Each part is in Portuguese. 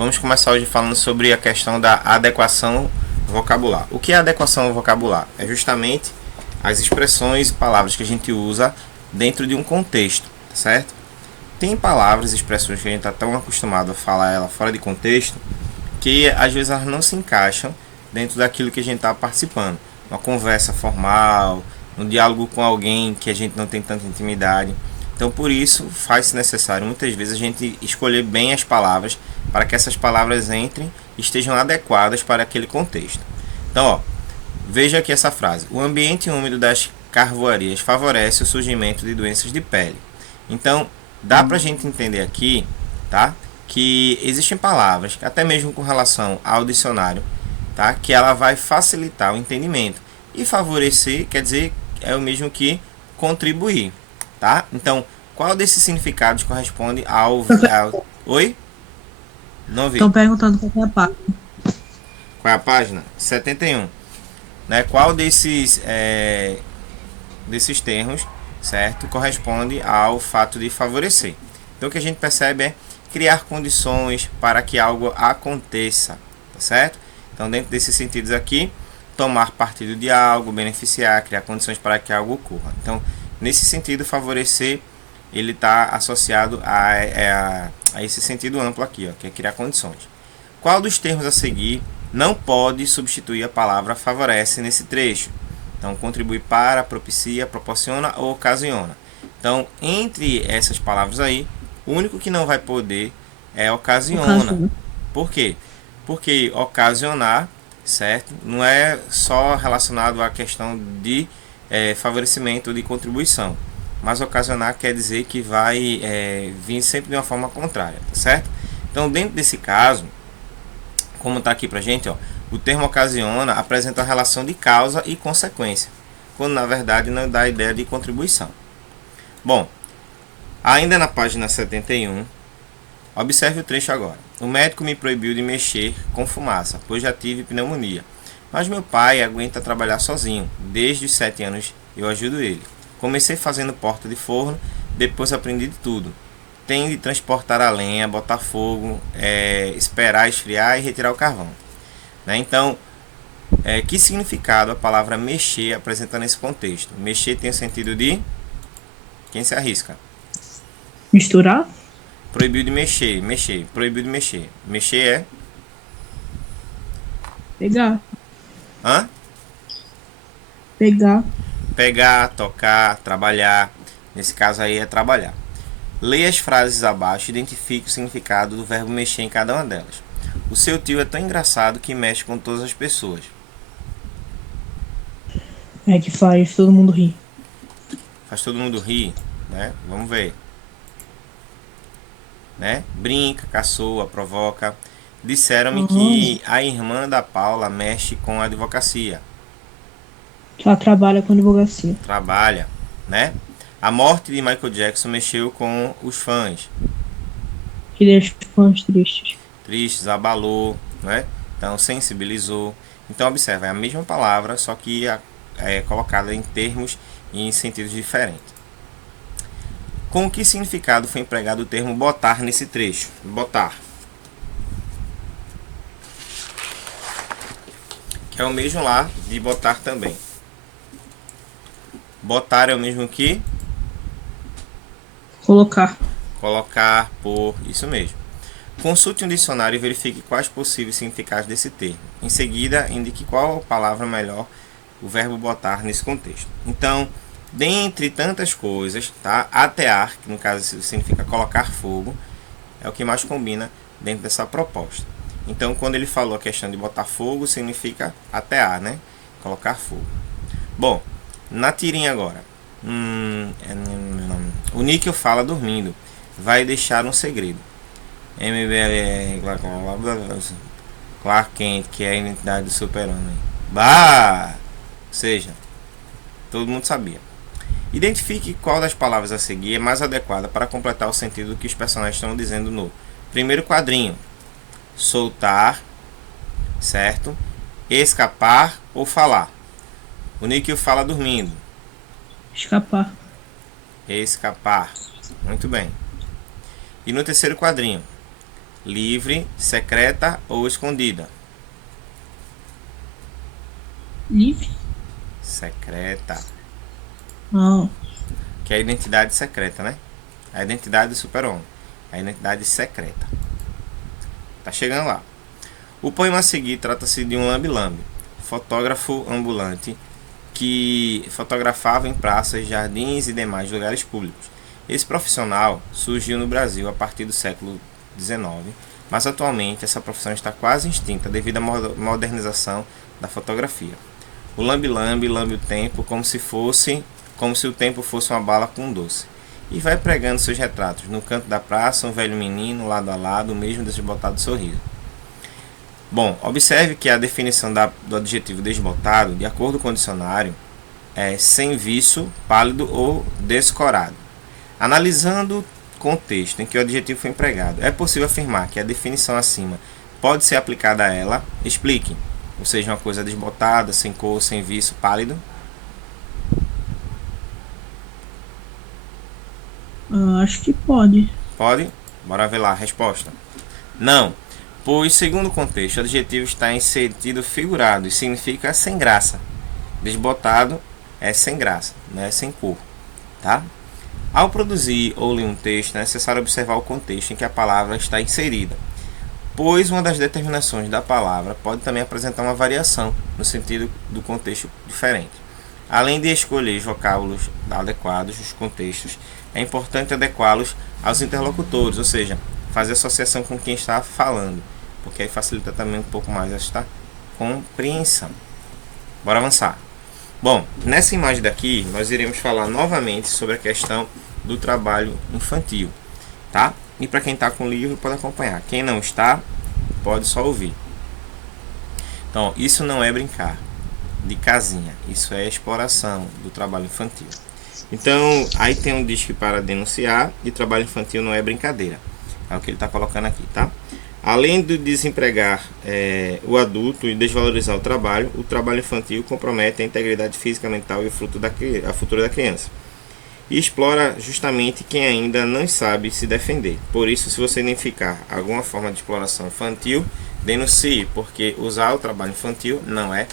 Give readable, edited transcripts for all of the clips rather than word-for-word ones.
Vamos começar hoje falando sobre a questão da adequação vocabular. O que é adequação vocabular? É justamente as expressões e palavras que a gente usa dentro de um contexto, certo? Tem palavras e expressões que a gente está tão acostumado a falar ela fora de contexto que às vezes elas não se encaixam dentro daquilo que a gente está participando. Uma conversa formal, um diálogo com alguém que a gente não tem tanta intimidade. Então, por isso, faz-se necessário muitas vezes a gente escolher bem as palavras para que essas palavras entrem e estejam adequadas para aquele contexto. Então, ó, veja aqui essa frase: o ambiente úmido das carvoarias favorece o surgimento de doenças de pele. Então, dá para a gente entender aqui, tá? Que existem palavras, até mesmo com relação ao dicionário, tá? Que ela vai facilitar o entendimento. E favorecer quer dizer é o mesmo que contribuir, tá? Então, qual desses significados corresponde Oi? Não vi. Estão perguntando qual é a parte. Qual é a página? 71. Né? Qual desses termos, certo, corresponde ao fato de favorecer? Então, o que a gente percebe é criar condições para que algo aconteça, tá certo? Então, dentro desses sentidos aqui, tomar partido de algo, beneficiar, criar condições para que algo ocorra. Então, nesse sentido, favorecer, ele está associado a esse sentido amplo aqui, ó, que é criar condições. Qual dos termos a seguir não pode substituir a palavra favorece nesse trecho? Então, contribui para, propicia, proporciona ou ocasiona. Então, entre essas palavras aí, o único que não vai poder é ocasiona. Ocasiona. Por quê? Porque ocasionar, certo? Não é só relacionado à questão de favorecimento ou de contribuição. Mas ocasionar quer dizer que vai vir sempre de uma forma contrária, certo? Então, dentro desse caso, como está aqui pra gente, ó, o termo ocasiona apresenta a relação de causa e consequência, quando na verdade não dá a ideia de contribuição. Bom, ainda na página 71, observe o trecho agora. O médico me proibiu de mexer com fumaça, pois já tive pneumonia. Mas meu pai aguenta trabalhar sozinho. Desde os 7 anos eu ajudo ele. Comecei fazendo porta de forno, depois aprendi de tudo. Tem de transportar a lenha, botar fogo, esperar esfriar e retirar o carvão. Né? Então, que significado a palavra mexer apresenta nesse contexto? Mexer tem o sentido de... Quem se arrisca? Misturar? Proibiu de mexer, mexer, proibiu de mexer. Mexer é... Pegar. Hã? Pegar. Pegar, tocar, trabalhar. Nesse caso aí é trabalhar. Leia as frases abaixo e identifique o significado do verbo mexer em cada uma delas. O seu tio é tão engraçado que mexe com todas as pessoas. É que faz todo mundo rir. Faz todo mundo rir, né? Vamos ver. Né? Brinca, caçoa, provoca. Disseram-me Uhum. que a irmã da Paula mexe com a advocacia. Ela trabalha com advocacia. Trabalha, né? A morte de Michael Jackson mexeu com os fãs. Que deixa os fãs tristes. Tristes, abalou, né? Então sensibilizou. Então observa, é a mesma palavra, só que é colocada em termos e em sentidos diferentes. Com que significado foi empregado o termo botar nesse trecho? Botar. Que é o mesmo lá de botar também. Botar é o mesmo que Colocar. colocar, pôr, isso mesmo. Consulte um dicionário e verifique quais possíveis significados desse termo. Em seguida, indique qual palavra melhor o verbo botar nesse contexto. Então, dentre tantas coisas, tá? Atear, que no caso significa colocar fogo, é o que mais combina dentro dessa proposta. Então, quando ele falou a questão de botar fogo, significa atear, né? Colocar fogo. Bom, na tirinha agora. O Níquel fala dormindo. Vai deixar um segredo. MBL Clark Kent, que é a identidade do super-homem. Bah! Ou seja, todo mundo sabia. Identifique qual das palavras a seguir é mais adequada para completar o sentido do que os personagens estão dizendo no primeiro quadrinho. Soltar, certo? Escapar ou falar. O Níquel fala dormindo. Escapar. Escapar. Muito bem. E no terceiro quadrinho. Livre, secreta ou escondida? Livre? Secreta. Ah, Que é a identidade secreta, né? A identidade do super-homem. A identidade secreta. Tá chegando lá. O poema a seguir trata-se de um lambe-lambe, fotógrafo ambulante que fotografava em praças, jardins e demais lugares públicos. Esse profissional surgiu no Brasil a partir do século XIX, mas atualmente essa profissão está quase extinta devido à modernização da fotografia. O lambe-lambe lambe o tempo como se o tempo fosse uma bala com doce. E vai pregando seus retratos. No canto da praça, um velho menino, lado a lado, o mesmo desbotado sorriso. Bom, observe que a definição do adjetivo desbotado, de acordo com o dicionário, é sem viço, pálido ou descorado. Analisando o contexto em que o adjetivo foi empregado, é possível afirmar que a definição acima pode ser aplicada a ela. Explique. Ou seja, uma coisa desbotada, sem cor, sem viço, pálido. acho que pode. Pode? Bora ver lá a resposta. Não, pois, segundo o contexto, o adjetivo está em sentido figurado e significa sem graça. Desbotado é sem graça, não é sem cor, tá? Ao produzir ou ler um texto, é necessário observar o contexto em que a palavra está inserida, pois uma das determinações da palavra pode também apresentar uma variação no sentido do contexto diferente. Além de escolher os vocábulos adequados aos contextos, é importante adequá-los aos interlocutores, ou seja, fazer associação com quem está falando, porque aí facilita também um pouco mais esta compreensão. Bora avançar. Bom, nessa imagem daqui nós iremos falar novamente sobre a questão do trabalho infantil, tá? E para quem está com o livro pode acompanhar. Quem não está, pode só ouvir. Então, isso não é brincar de casinha, isso é exploração do trabalho infantil. Então, aí tem um disque para denunciar e trabalho infantil não é brincadeira. É o que ele está colocando aqui, tá? Além de desempregar o adulto e desvalorizar o trabalho infantil compromete a integridade física, mental e a futura da criança. E explora justamente quem ainda não sabe se defender. Por isso, se você identificar alguma forma de exploração infantil, denuncie, porque usar o trabalho infantil não é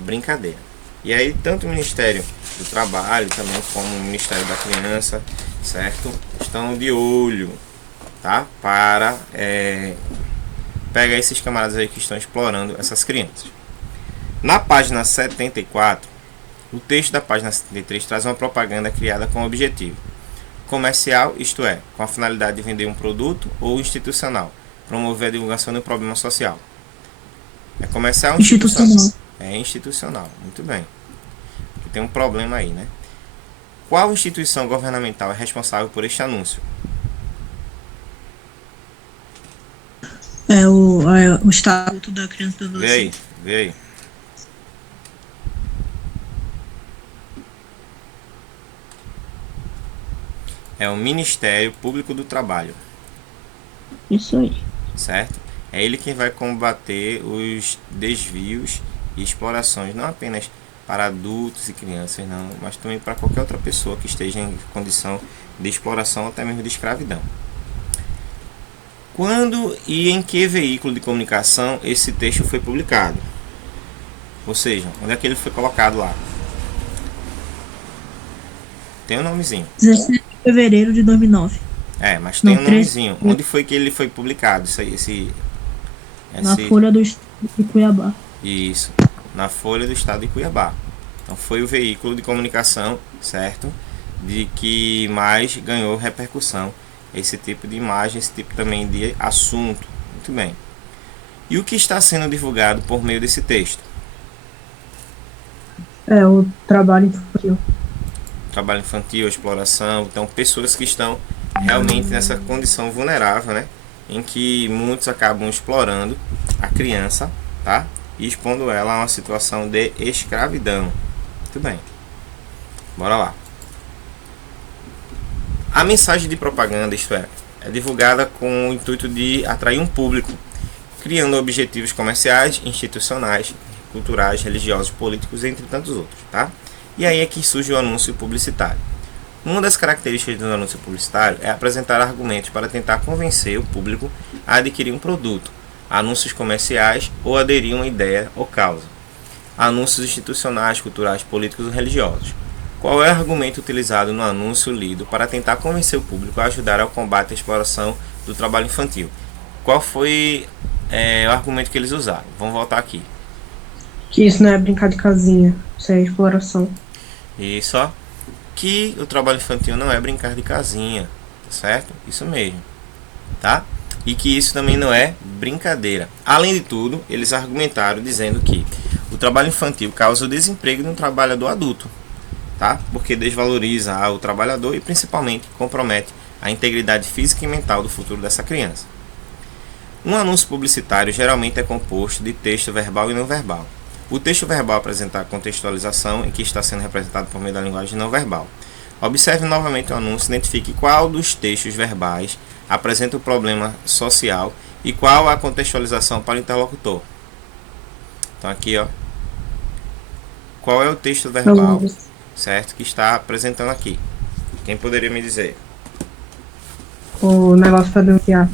brincadeira. E aí, tanto o Ministério do Trabalho também como o Ministério da Criança, certo? Estão de olho, tá? Para pegar esses camaradas aí que estão explorando essas crianças. Na página 74, o texto da página 73 traz uma propaganda criada com objetivo comercial, isto é, com a finalidade de vender um produto, ou institucional, promover a divulgação de um problema social. É comercial ou institucional? É institucional, muito bem. Porque tem um problema aí, né? Qual instituição governamental é responsável por este anúncio? É o Estatuto da Criança e do Adolescente. Vê aí. É o Ministério Público do Trabalho. Isso aí. Certo? É ele quem vai combater os desvios e explorações, não apenas para adultos e crianças, não, mas também para qualquer outra pessoa que esteja em condição de exploração ou até mesmo de escravidão. Quando e em que veículo de comunicação esse texto foi publicado? Ou seja, onde é que ele foi colocado lá? Tem um nomezinho. 17 de fevereiro de 2009. Mas tem um nomezinho. Onde foi que ele foi publicado? Na Folha do Estado de Cuiabá. Isso, na Folha do Estado de Cuiabá. Então foi o veículo de comunicação, certo? De que mais ganhou repercussão. Esse tipo de imagem, esse tipo também de assunto. Muito bem. E o que está sendo divulgado por meio desse texto? O trabalho infantil. Trabalho infantil, exploração. Então, pessoas que estão realmente nessa condição vulnerável, né? Em que muitos acabam explorando a criança, tá? E expondo ela a uma situação de escravidão. Muito bem. Bora lá. A mensagem de propaganda, isto é divulgada com o intuito de atrair um público, criando objetivos comerciais, institucionais, culturais, religiosos, políticos, entre tantos outros, tá? E aí é que surge o anúncio publicitário. Uma das características do anúncio publicitário é apresentar argumentos para tentar convencer o público a adquirir um produto, anúncios comerciais ou aderir a uma ideia ou causa, anúncios institucionais, culturais, políticos ou religiosos. Qual é o argumento utilizado no anúncio lido para tentar convencer o público a ajudar ao combate à exploração do trabalho infantil? Qual foi o argumento que eles usaram? Vamos voltar aqui. Que isso não é brincar de casinha, isso é exploração. Isso, ó. Que o trabalho infantil não é brincar de casinha, tá certo? Isso mesmo, tá? E que isso também não é brincadeira. Além de tudo, eles argumentaram dizendo que o trabalho infantil causa o desemprego de um trabalhador adulto, tá? Porque desvaloriza o trabalhador e principalmente compromete a integridade física e mental do futuro dessa criança. Um anúncio publicitário geralmente é composto de texto verbal e não verbal. O texto verbal apresenta a contextualização em que está sendo representado por meio da linguagem não verbal. Observe novamente o anúncio e identifique qual dos textos verbais apresenta o problema social e qual a contextualização para o interlocutor. Então aqui, ó, qual é o texto verbal, certo, que está apresentando aqui? Quem poderia me dizer? O negócio para denunciar.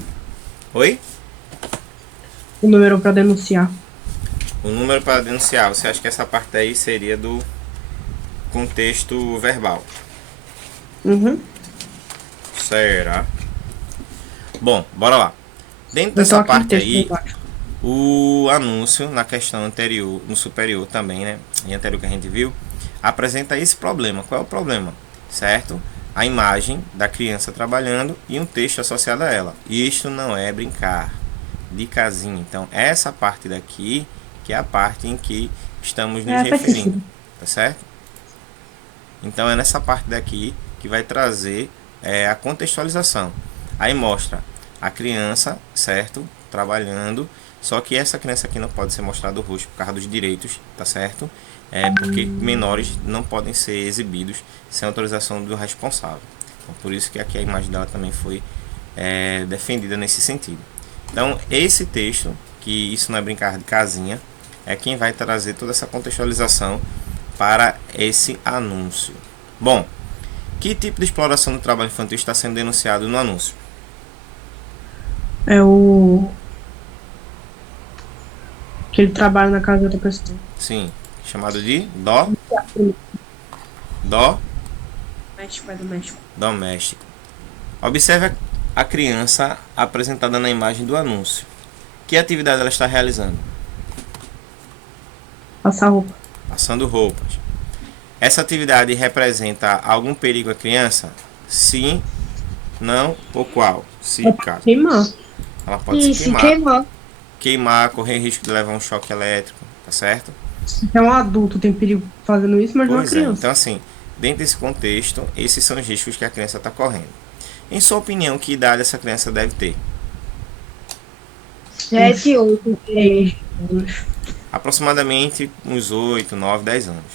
Oi? O número para denunciar. O número para denunciar, você acha que essa parte aí seria do contexto verbal? Uhum. Será? Bom, bora lá. Dentro dessa parte aí, o anúncio na questão anterior, no superior também, né? Em anterior que a gente viu, apresenta esse problema. Qual é o problema? Certo? A imagem da criança trabalhando e um texto associado a ela. Isto não é brincar de casinha. Então, essa parte daqui que é a parte em que estamos nos referindo, tá certo? Então é nessa parte daqui que vai trazer a contextualização. Aí mostra a criança, certo? Trabalhando, só que essa criança aqui não pode ser mostrado o rosto por causa dos direitos, tá certo? Porque menores não podem ser exibidos sem autorização do responsável. Então, por isso que aqui a imagem dela também foi defendida nesse sentido. Então esse texto, que isso não é brincar de casinha, é quem vai trazer toda essa contextualização para esse anúncio. Bom, que tipo de exploração do trabalho infantil está sendo denunciado no anúncio? É o que ele trabalha na casa de outra pessoa. Sim, chamado de doméstico. Observe a criança apresentada na imagem do anúncio. Que atividade ela está realizando? Passar roupa. Passando roupas. Essa atividade representa algum perigo à criança? Sim, não ou qual? Se caso. Queimar. Ela pode se queimar. Queimar, correr risco de levar um choque elétrico, tá certo? É um adulto, tem perigo fazendo isso, mas não é uma criança. Então assim, dentro desse contexto, esses são os riscos que a criança está correndo. Em sua opinião, que idade essa criança deve ter? 7, 8, 3 anos. Aproximadamente uns 8, 9, 10 anos,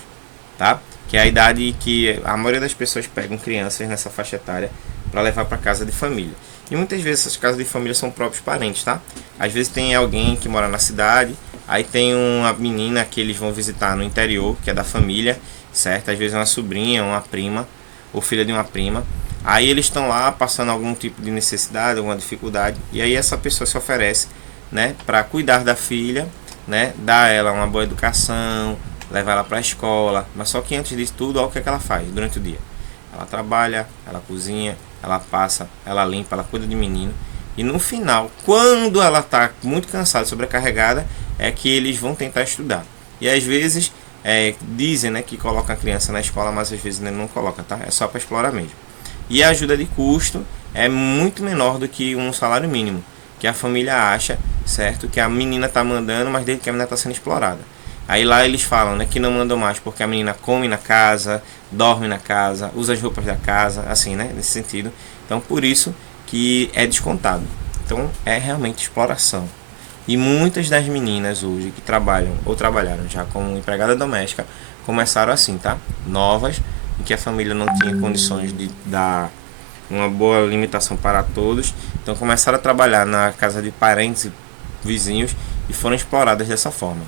tá? Que é a idade que a maioria das pessoas pegam crianças nessa faixa etária para levar para casa de família. E muitas vezes essas casas de família são próprios parentes, tá? Às vezes tem alguém que mora na cidade, aí tem uma menina que eles vão visitar no interior, que é da família, certo? Às vezes é uma sobrinha, uma prima, ou filha de uma prima. Aí eles estão lá passando algum tipo de necessidade, alguma dificuldade, e aí essa pessoa se oferece, né, para cuidar da filha, né, dar a ela uma boa educação, levar ela para a escola. Mas só que antes disso tudo, olha o que ela faz durante o dia. Ela trabalha, ela cozinha, ela passa, ela limpa, ela cuida de menino. E no final, quando ela está muito cansada, sobrecarregada, é que eles vão tentar estudar. E às vezes dizem, né, que coloca a criança na escola, mas às vezes não coloca, tá? É só para explorar mesmo. E a ajuda de custo é muito menor do que um salário mínimo, que a família acha, certo, que a menina está mandando, mas desde que a menina está sendo explorada. Aí lá eles falam, né, que não mandam mais porque a menina come na casa, dorme na casa, usa as roupas da casa, assim, né, nesse sentido. Então por isso que é descontado. Então é realmente exploração. E muitas das meninas hoje que trabalham ou trabalharam já como empregada doméstica começaram assim, tá? Novas, em que a família não tinha condições de dar uma boa limitação para todos. Então começaram a trabalhar na casa de parentes e vizinhos e foram exploradas dessa forma.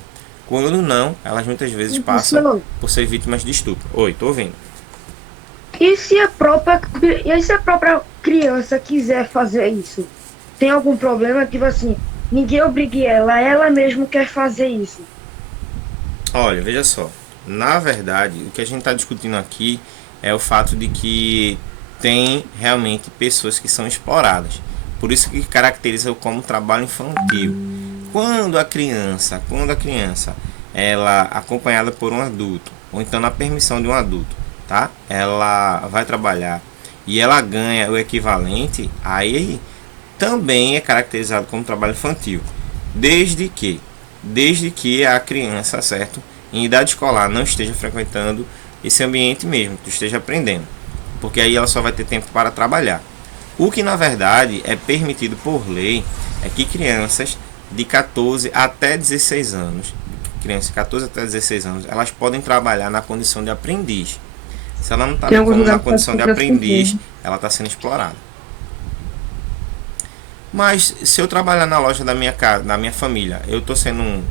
Quando não, elas muitas vezes passam por ser vítimas de estupro. Oi, tô ouvindo. E se a própria criança quiser fazer isso? Tem algum problema? Tipo assim, ninguém obrigue ela mesma quer fazer isso. Olha, veja só. Na verdade, o que a gente está discutindo aqui é o fato de que tem realmente pessoas que são exploradas. Por isso que caracteriza como trabalho infantil. Quando a criança ela acompanhada por um adulto, ou então na permissão de um adulto, tá? Ela vai trabalhar e ela ganha o equivalente, aí também é caracterizado como trabalho infantil, desde que a criança, certo, em idade escolar não esteja frequentando esse ambiente mesmo, que esteja aprendendo, porque aí ela só vai ter tempo para trabalhar. O que na verdade é permitido por lei é que crianças de 14 até 16 anos, crianças de 14 até 16 anos, elas podem trabalhar na condição de aprendiz. Se ela não está Tem alguns na lugares que condição de para aprendiz, ela está sendo explorada. Mas se eu trabalhar na loja da minha casa, da minha família, eu estou sendo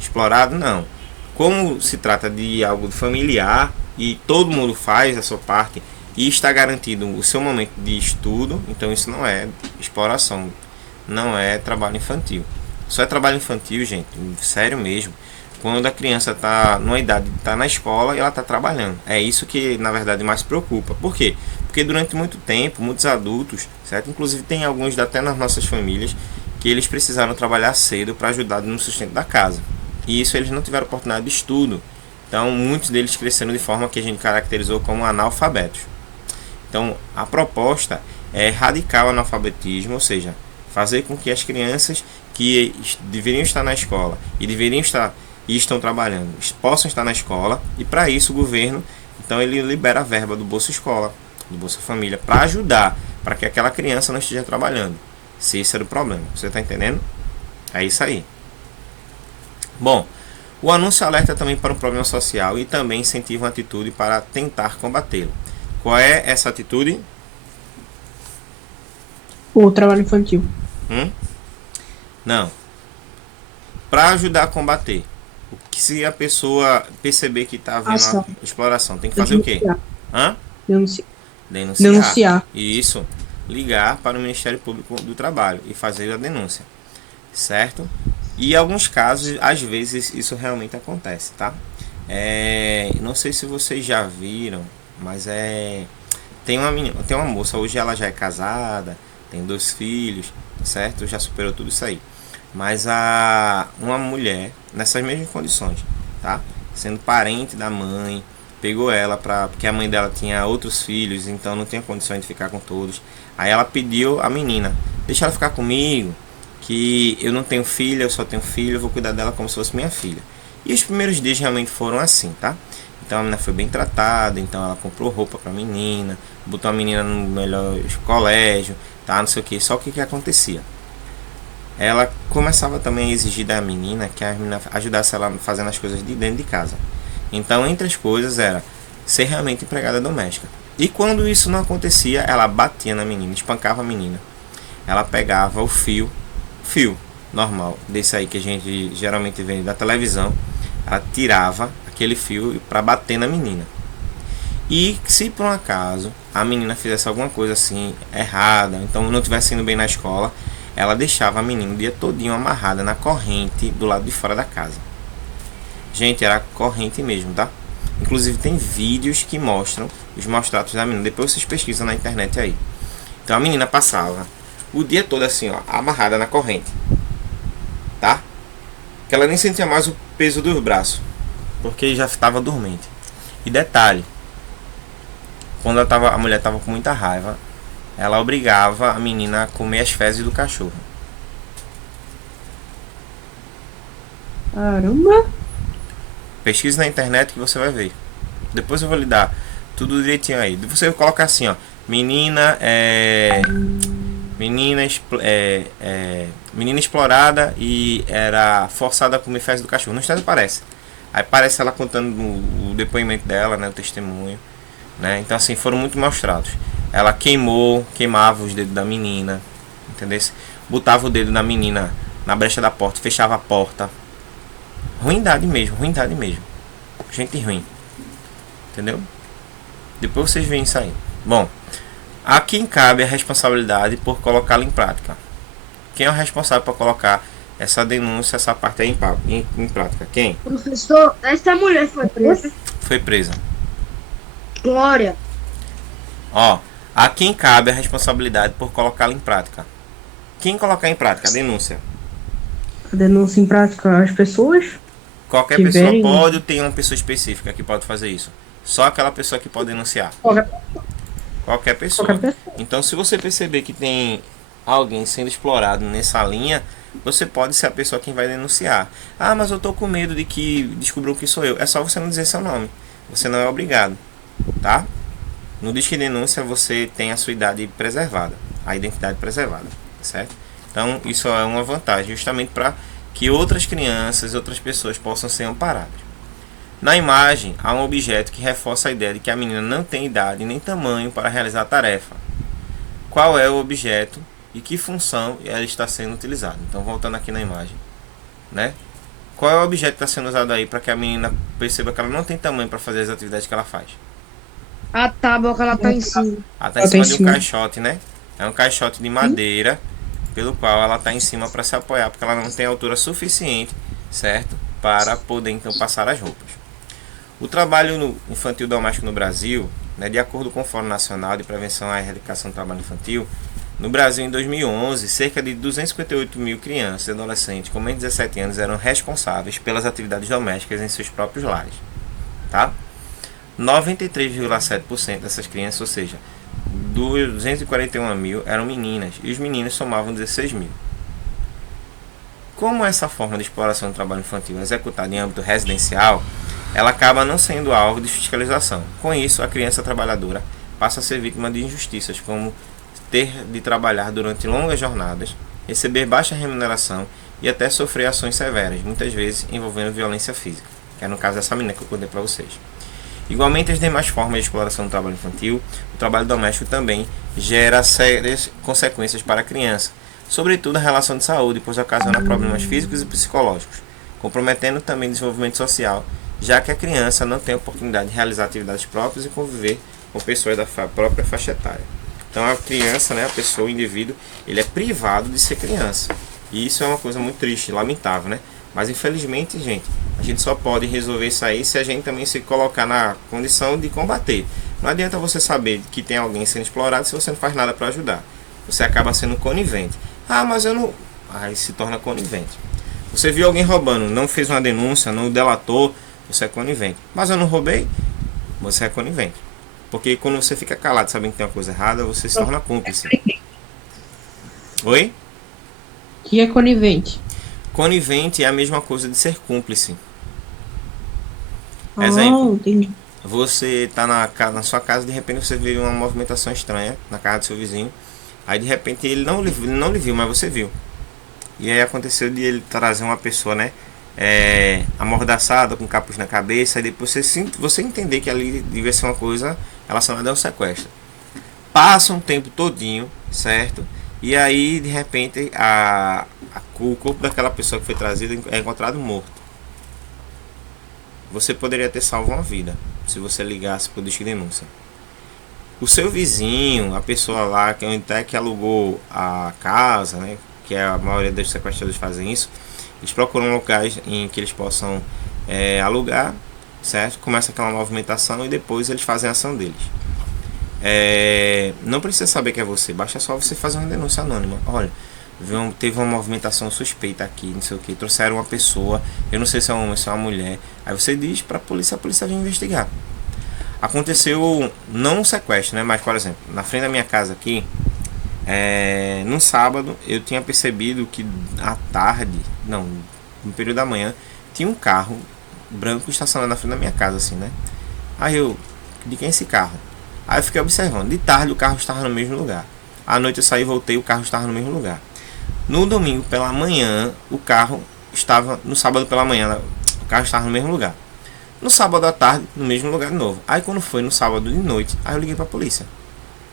explorado? Não. Como se trata de algo familiar e todo mundo faz a sua parte e está garantido o seu momento de estudo, então isso não é exploração, não é trabalho infantil. Só é trabalho infantil, gente, sério mesmo, quando a criança está numa idade, está na escola e ela está trabalhando. É isso que na verdade mais preocupa. Por quê? Porque durante muito tempo, muitos adultos, certo? Inclusive tem alguns até nas nossas famílias que eles precisaram trabalhar cedo para ajudar no sustento da casa. E isso eles não tiveram oportunidade de estudo. Então, muitos deles cresceram de forma que a gente caracterizou como analfabetos. Então, a proposta é erradicar o analfabetismo, ou seja, fazer com que as crianças que deveriam estar na escola e deveriam estar e estão trabalhando possam estar na escola, e para isso o governo então ele libera a verba do Bolsa Escola, do Bolsa Família, para ajudar para que aquela criança não esteja trabalhando, se esse era o problema. Você está entendendo? É isso aí. Bom, o anúncio alerta também para um problema social e também incentiva uma atitude para tentar combatê-lo. Qual é essa atitude? O trabalho infantil. Não. Para ajudar a combater. O que se a pessoa perceber que está havendo Ação. exploração, tem que fazer o quê? Denunciar. Denunciar. E isso, ligar para o Ministério Público do Trabalho e fazer a denúncia. Certo? E em alguns casos, às vezes, isso realmente acontece, tá? Não sei se vocês já viram, mas tem uma menina, tem uma moça, hoje ela já é casada, tem 2 filhos, certo? Já superou tudo isso aí. Mas uma mulher, nessas mesmas condições, tá? Sendo parente da mãe, pegou ela porque a mãe dela tinha outros filhos, então não tinha condições de ficar com todos. Aí ela pediu a menina, deixa ela ficar comigo, que eu não tenho filha, eu só tenho filho, eu vou cuidar dela como se fosse minha filha. E os primeiros dias realmente foram assim, tá? Então a menina foi bem tratada, então ela comprou roupa pra menina, botou a menina no melhor colégio, tá? Não sei o que. Só que acontecia? Ela começava também a exigir da menina que a menina ajudasse ela fazendo as coisas de dentro de casa. Então, entre as coisas, era ser realmente empregada doméstica. E quando isso não acontecia, ela batia na menina, espancava a menina. Ela pegava o fio normal, desse aí que a gente geralmente vê da televisão, ela tirava aquele fio para bater na menina. E se por um acaso a menina fizesse alguma coisa assim errada, então não estivesse indo bem na escola, ela deixava a menina o dia todinho amarrada na corrente do lado de fora da casa. Gente, era corrente mesmo, tá? Inclusive tem vídeos que mostram os maus tratos da menina. Depois vocês pesquisam na internet aí. Então a menina passava o dia todo assim, ó, amarrada na corrente, tá? Que ela nem sentia mais o peso dos braços, porque já estava dormente. E detalhe, quando a mulher estava com muita raiva, ela obrigava a menina a comer as fezes do cachorro. Caramba! Pesquise na internet que você vai ver. Depois eu vou lhe dar tudo direitinho aí. Você coloca assim, ó, menina menina explorada e era forçada a comer fezes do cachorro. No instante aparece. Aí aparece ela contando o depoimento dela, né, o testemunho, né? Então assim, foram muito mostrados. Ela queimava os dedos da menina, entendeu? Botava o dedo da menina na brecha da porta, fechava a porta. Ruindade mesmo. Gente ruim. Entendeu? Depois vocês veem isso aí. Bom, a quem cabe a responsabilidade por colocá-la em prática? Quem é o responsável por colocar essa denúncia, essa parte aí em prática? Quem? Professor, essa mulher foi presa. Foi presa. Glória. Ó, a quem cabe a responsabilidade por colocá-la em prática? Quem colocar em prática a denúncia? A denúncia em prática, as pessoas Qualquer tiverem... pessoa pode ou tem uma pessoa específica que pode fazer isso? Só aquela pessoa que pode denunciar. Qualquer pessoa. Qualquer pessoa. Então, se você perceber que tem alguém sendo explorado nessa linha, você pode ser a pessoa quem vai denunciar. Ah, mas eu tô com medo de que descubram que sou eu. É só você não dizer seu nome. Você não é obrigado, tá? No Disque Denúncia você tem a sua idade preservada, a identidade preservada, certo? Então, isso é uma vantagem, justamente para que outras crianças, outras pessoas possam ser amparadas. Na imagem, há um objeto que reforça a ideia de que a menina não tem idade nem tamanho para realizar a tarefa. Qual é o objeto e que função ela está sendo utilizada? Então, voltando aqui na imagem, né? Qual é o objeto que está sendo usado aí para que a menina perceba que ela não tem tamanho para fazer as atividades que ela faz? A tábua que ela tá em cima. Ela está em cima de um caixote, né? É um caixote de madeira, pelo qual ela está em cima para se apoiar, porque ela não tem altura suficiente, certo? Para poder então passar as roupas. O trabalho infantil doméstico no Brasil, né, de acordo com o Fórum Nacional de Prevenção e Erradicação do Trabalho Infantil, no Brasil em 2011, cerca de 258 mil crianças e adolescentes com menos de 17 anos eram responsáveis pelas atividades domésticas em seus próprios lares, tá? 93,7% dessas crianças, ou seja, 241 mil, eram meninas e os meninos somavam 16 mil. Como essa forma de exploração do trabalho infantil é executada em âmbito residencial, ela acaba não sendo alvo de fiscalização. Com isso, a criança trabalhadora passa a ser vítima de injustiças, como ter de trabalhar durante longas jornadas, receber baixa remuneração e até sofrer ações severas, muitas vezes envolvendo violência física, que é no caso dessa menina que eu contei para vocês. Igualmente, as demais formas de exploração do trabalho infantil, o trabalho doméstico também gera sérias consequências para a criança, sobretudo a relação de saúde, pois ocasiona problemas físicos e psicológicos, comprometendo também o desenvolvimento social, já que a criança não tem a oportunidade de realizar atividades próprias e conviver com pessoas da própria faixa etária. Então a criança, né, a pessoa, o indivíduo, ele é privado de ser criança. E isso é uma coisa muito triste, lamentável, né? Mas infelizmente, gente, a gente só pode resolver isso aí se a gente também se colocar na condição de combater. Não adianta você saber que tem alguém sendo explorado se você não faz nada para ajudar. Você acaba sendo conivente. Ah, mas eu não... Aí se torna conivente. Você viu alguém roubando, não fez uma denúncia, não delatou, você é conivente. Mas eu não roubei, você é conivente. Porque quando você fica calado sabendo que tem uma coisa errada, você se torna cúmplice. Oi? Que é conivente. Conivente é a mesma coisa de ser cúmplice. Exemplo. Entendi. Você está na sua casa, de repente você vê uma movimentação estranha na casa do seu vizinho. Aí de repente ele não lhe viu, mas você viu. E aí aconteceu de ele trazer uma pessoa, né, amordaçada, com capuz na cabeça. E depois você entender que ali devia ser uma coisa relacionada ao sequestro. Passa um tempo todinho, certo? E aí de repente o corpo daquela pessoa que foi trazida é encontrado morto. Você poderia ter salvo uma vida se você ligasse para o Disque Denúncia. O seu vizinho, a pessoa lá que alugou a casa, né, que a maioria dos sequestradores fazem isso, eles procuram locais em que eles possam alugar, certo? Começa aquela movimentação e depois eles fazem a ação deles. Não precisa saber que é você, basta só você fazer uma denúncia anônima. Olha, teve uma movimentação suspeita aqui, não sei o que, trouxeram uma pessoa, eu não sei se é um homem ou se é uma mulher. Aí você diz para a polícia vem investigar. Aconteceu não um sequestro, né? Mas, por exemplo, na frente da minha casa aqui, num sábado, eu tinha percebido que no período da manhã, tinha um carro branco estacionado na frente da minha casa, assim, né? Aí de quem é esse carro? Aí eu fiquei observando. De tarde o carro estava no mesmo lugar. À noite eu saí e voltei, o carro estava no mesmo lugar. No domingo pela manhã, o carro estava... No sábado pela manhã, o carro estava no mesmo lugar. No sábado à tarde, no mesmo lugar de novo. Aí quando foi no sábado de noite, aí eu liguei para a polícia.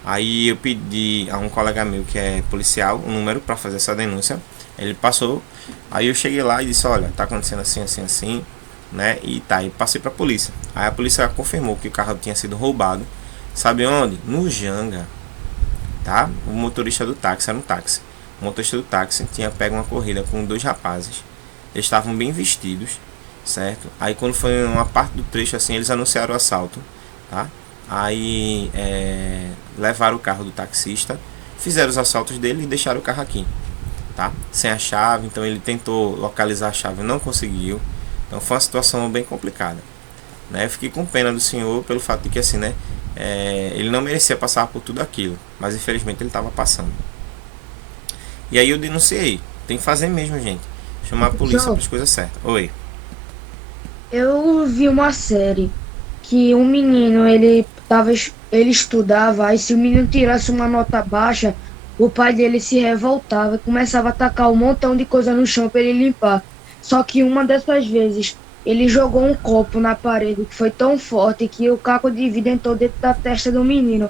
Aí eu pedi a um colega meu que é policial um número para fazer essa denúncia. Ele passou. Aí eu cheguei lá e disse, olha, tá acontecendo assim, assim, assim, né? E passei para a polícia. Aí a polícia confirmou que o carro tinha sido roubado, Sabe onde? No Janga, tá? O motorista do táxi era um táxi. O motorista do táxi tinha pego uma corrida com dois rapazes. Eles estavam bem vestidos, certo? Aí quando foi uma parte do trecho assim, eles anunciaram o assalto, tá? Aí levaram o carro do taxista, fizeram os assaltos dele e deixaram o carro aqui, tá? Sem a chave, então ele tentou localizar a chave, não conseguiu. Então foi uma situação bem complicada, né? Eu fiquei com pena do senhor pelo fato de que assim, né? Ele não merecia passar por tudo aquilo, mas infelizmente ele estava passando. E aí eu denunciei. Tem que fazer mesmo, gente. Chamar a polícia para as coisas certas. Oi. Eu vi uma série que um menino, ele estudava, aí se o menino tirasse uma nota baixa, o pai dele se revoltava e começava a tacar um montão de coisa no chão para ele limpar. Só que uma dessas vezes, ele jogou um copo na parede que foi tão forte que o caco de vidro entrou dentro da testa do menino.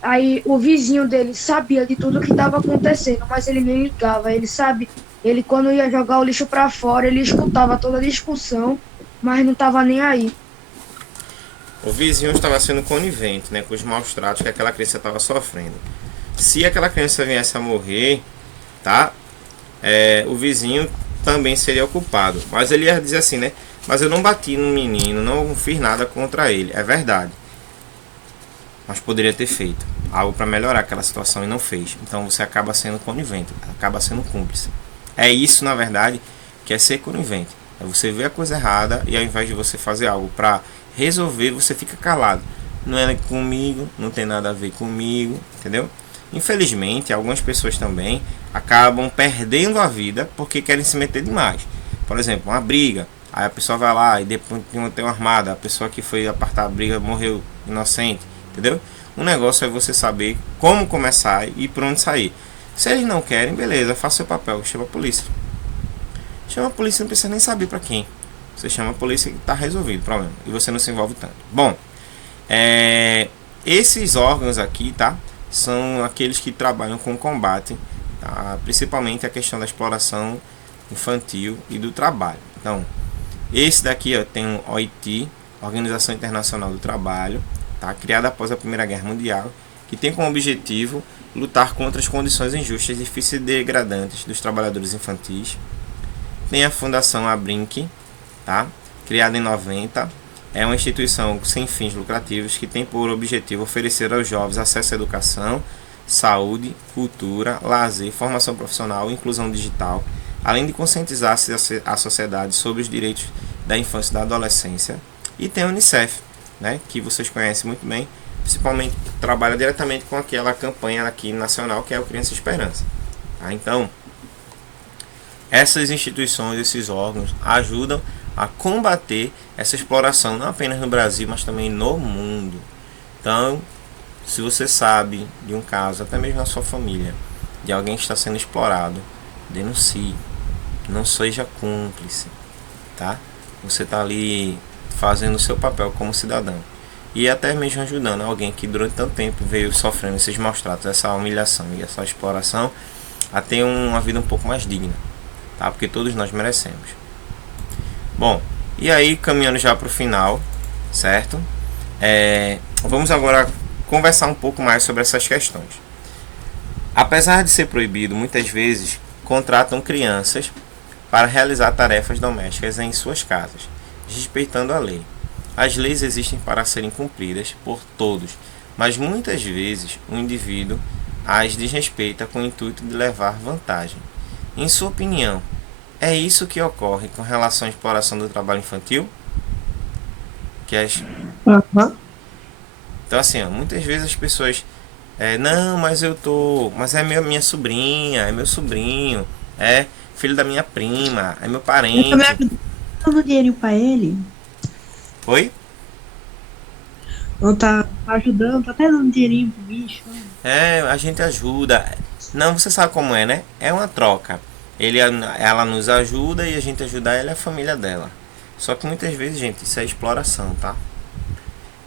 Aí o vizinho dele sabia de tudo que estava acontecendo, mas ele nem ligava. Ele sabe, ele quando ia jogar o lixo para fora, ele escutava toda a discussão, mas não estava nem aí. O vizinho estava sendo conivente, né, com os maus tratos que aquela criança estava sofrendo. Se aquela criança viesse a morrer, tá? O vizinho também seria o culpado. Mas ele ia dizer assim, né? Mas eu não bati no menino, não fiz nada contra ele. É verdade. Mas poderia ter feito algo para melhorar aquela situação e não fez. Então você acaba sendo conivente, acaba sendo cúmplice. É isso, na verdade, que é ser conivente. É você ver a coisa errada e ao invés de você fazer algo para resolver, você fica calado. Não é comigo, não tem nada a ver comigo, entendeu? Infelizmente, algumas pessoas também acabam perdendo a vida porque querem se meter demais. Por exemplo, uma briga, aí a pessoa vai lá e depois tem uma armada, a pessoa que foi apartar a briga morreu inocente, entendeu? O negócio é você saber como começar e por onde sair. Se eles não querem, beleza, faça seu papel, chama a polícia. Chama a polícia, não precisa nem saber para quem. Você chama a polícia e está resolvido o problema. E você não se envolve tanto. Bom, esses órgãos aqui, tá? São aqueles que trabalham com combate, tá? Principalmente a questão da exploração infantil e do trabalho. Então, esse daqui ó, tem o OIT, Organização Internacional do Trabalho, tá? Criada após a Primeira Guerra Mundial, que tem como objetivo lutar contra as condições injustas, difíceis e degradantes dos trabalhadores infantis. Tem a Fundação Abrinq, tá? Criada em 90, é uma instituição sem fins lucrativos que tem por objetivo oferecer aos jovens acesso à educação, saúde, cultura, lazer, formação profissional e inclusão digital, além de conscientizar a sociedade sobre os direitos da infância e da adolescência. E tem a Unicef, né, que vocês conhecem muito bem, principalmente trabalha diretamente com aquela campanha aqui nacional que é o Criança Esperança. Tá? Então, essas instituições, esses órgãos ajudam a combater essa exploração não apenas no Brasil, mas também no mundo. Então, se você sabe de um caso, até mesmo na sua família, de alguém que está sendo explorado, denuncie. Não seja cúmplice, tá? Você está ali fazendo o seu papel como cidadão e até mesmo ajudando alguém que durante tanto tempo veio sofrendo esses maus tratos, essa humilhação e essa exploração a ter uma vida um pouco mais digna, tá? Porque todos nós merecemos. Bom, e aí caminhando já para o final, certo? Vamos agora conversar um pouco mais sobre essas questões. Apesar de ser proibido, muitas vezes contratam crianças para realizar tarefas domésticas em suas casas, respeitando a lei. As leis existem para serem cumpridas por todos, mas muitas vezes o indivíduo as desrespeita com o intuito de levar vantagem. Em sua opinião, é isso que ocorre com relação à exploração do trabalho infantil? Então assim, muitas vezes as pessoas não, mas é minha sobrinha, é meu sobrinho, é filho da minha prima, é meu parente. Dando dinheirinho pra ele. Oi? Não tá ajudando, tá até dando dinheirinho pro bicho. A gente ajuda. Não, você sabe como é, né? É uma troca. Ela nos ajuda e a gente ajuda ela e a família dela. Só que muitas vezes, gente, isso é exploração, tá?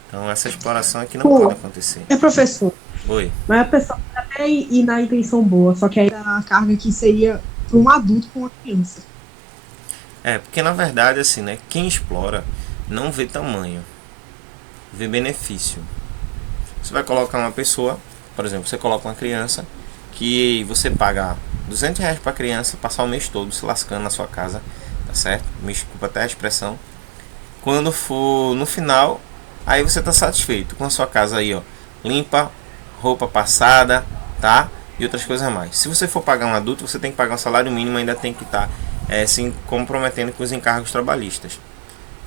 Então essa exploração aqui não pode acontecer. Professor. Oi. Mas a pessoa até ir na intenção boa, só que aí a carga que seria para um adulto com uma criança. Porque na verdade, assim, né? Quem explora não vê tamanho, vê benefício. Você vai colocar uma pessoa, por exemplo, você coloca uma criança que você paga R$ 200 para a criança passar o mês todo se lascando na sua casa, tá certo? Me desculpa até a expressão. Quando for no final, aí você tá satisfeito com a sua casa aí, ó, limpa, roupa passada, tá? E outras coisas a mais. Se você for pagar um adulto, você tem que pagar um salário mínimo, ainda tem que estar se comprometendo com os encargos trabalhistas.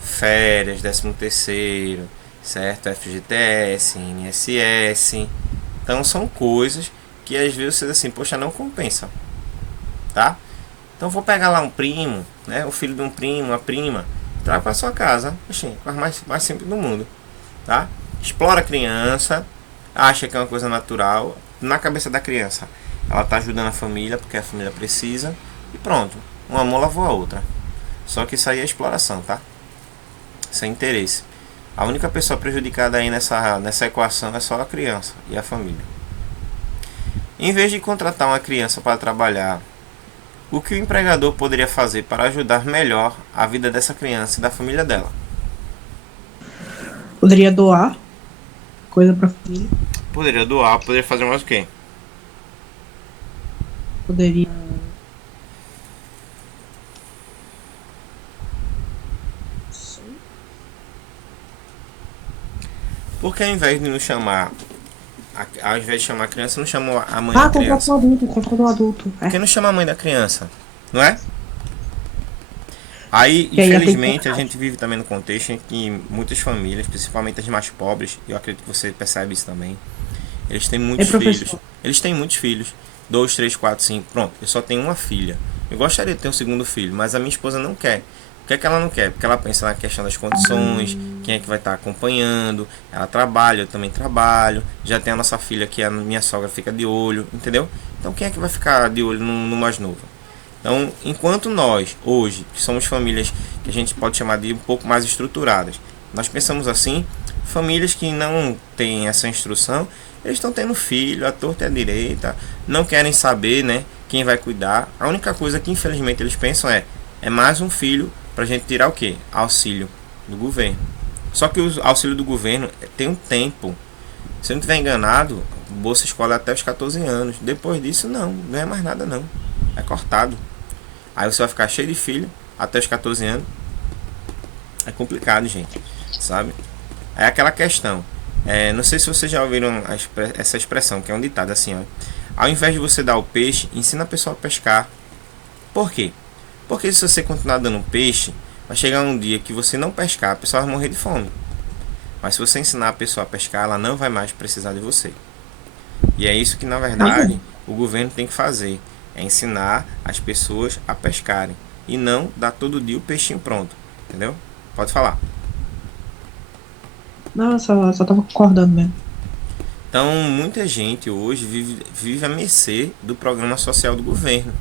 Férias, 13º, certo? FGTS, INSS. Então são coisas que às vezes você diz assim, poxa, não compensa, tá? Então vou pegar lá um primo, né? O filho de um primo, uma prima, traga para sua casa, assim, coisa mais simples do mundo, tá? Explora a criança, acha que é uma coisa natural, na cabeça da criança ela tá ajudando a família porque a família precisa e pronto, uma mão lavou a outra. Só que isso aí é exploração, tá? Isso é interesse. A única pessoa prejudicada aí nessa equação é só a criança e a família. Em vez de contratar uma criança para trabalhar, o que o empregador poderia fazer para ajudar melhor a vida dessa criança e da família dela? Poderia doar coisa pra família. Poderia doar, poderia fazer mais o quê? Poderia. Porque ao invés de nos chamar, ao invés de chamar a criança, não chamou a mãe da criança? Contratou um adulto. Por que não chama a mãe da criança? Não é? Aí, E aí, infelizmente, a gente vive também no contexto em que muitas famílias, principalmente as mais pobres, eu acredito que você percebe isso também, eles têm muitos filhos. Eles têm muitos filhos. 2, 3, 4, 5. Pronto, eu só tenho uma filha. Eu gostaria de ter um segundo filho, mas a minha esposa não quer. Por que ela não quer? Porque ela pensa na questão das condições, quem é que vai estar acompanhando. Ela trabalha, eu também trabalho. Já tem a nossa filha que a minha sogra fica de olho, entendeu? Então quem é que vai ficar de olho no mais novo? Então, enquanto nós, hoje, que somos famílias que a gente pode chamar de um pouco mais estruturadas, nós pensamos assim, famílias que não têm essa instrução, eles estão tendo filho, à torta e à direita, não querem saber, né, quem vai cuidar. A única coisa que infelizmente eles pensam é mais um filho pra gente tirar o quê? Auxílio do governo. Só que o auxílio do governo tem um tempo. Se eu não estiver enganado, Bolsa Escola é até os 14 anos. Depois disso, não é mais nada não. É cortado. Aí você vai ficar cheio de filho até os 14 anos. É complicado, gente. Sabe? É aquela questão. Não sei se vocês já ouviram essa expressão, que é um ditado assim, ó. Ao invés de você dar o peixe, ensina a pessoa a pescar. Por quê? Porque se você continuar dando peixe, vai chegar um dia que você não pescar, a pessoa vai morrer de fome. Mas se você ensinar a pessoa a pescar, ela não vai mais precisar de você. E é isso que na verdade o governo tem que fazer. É ensinar as pessoas a pescarem. E não dar todo dia o peixinho pronto. Entendeu? Pode falar. Não, eu só tava concordando mesmo. Então, muita gente hoje vive a mercê do programa social do governo.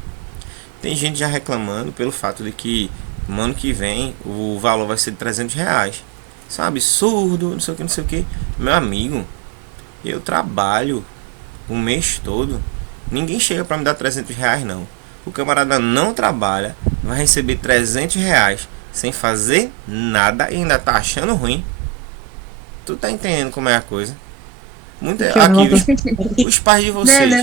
Tem gente já reclamando pelo fato de que no ano que vem o valor vai ser de R$ 300. Isso é um absurdo, não sei o que, não sei o que. Meu amigo, eu trabalho o mês todo. Ninguém chega para me dar R$ 300 não. O camarada não trabalha, vai receber R$ 300 sem fazer nada e ainda tá achando ruim. Tu tá entendendo como é a coisa? Aqui, os pais de vocês,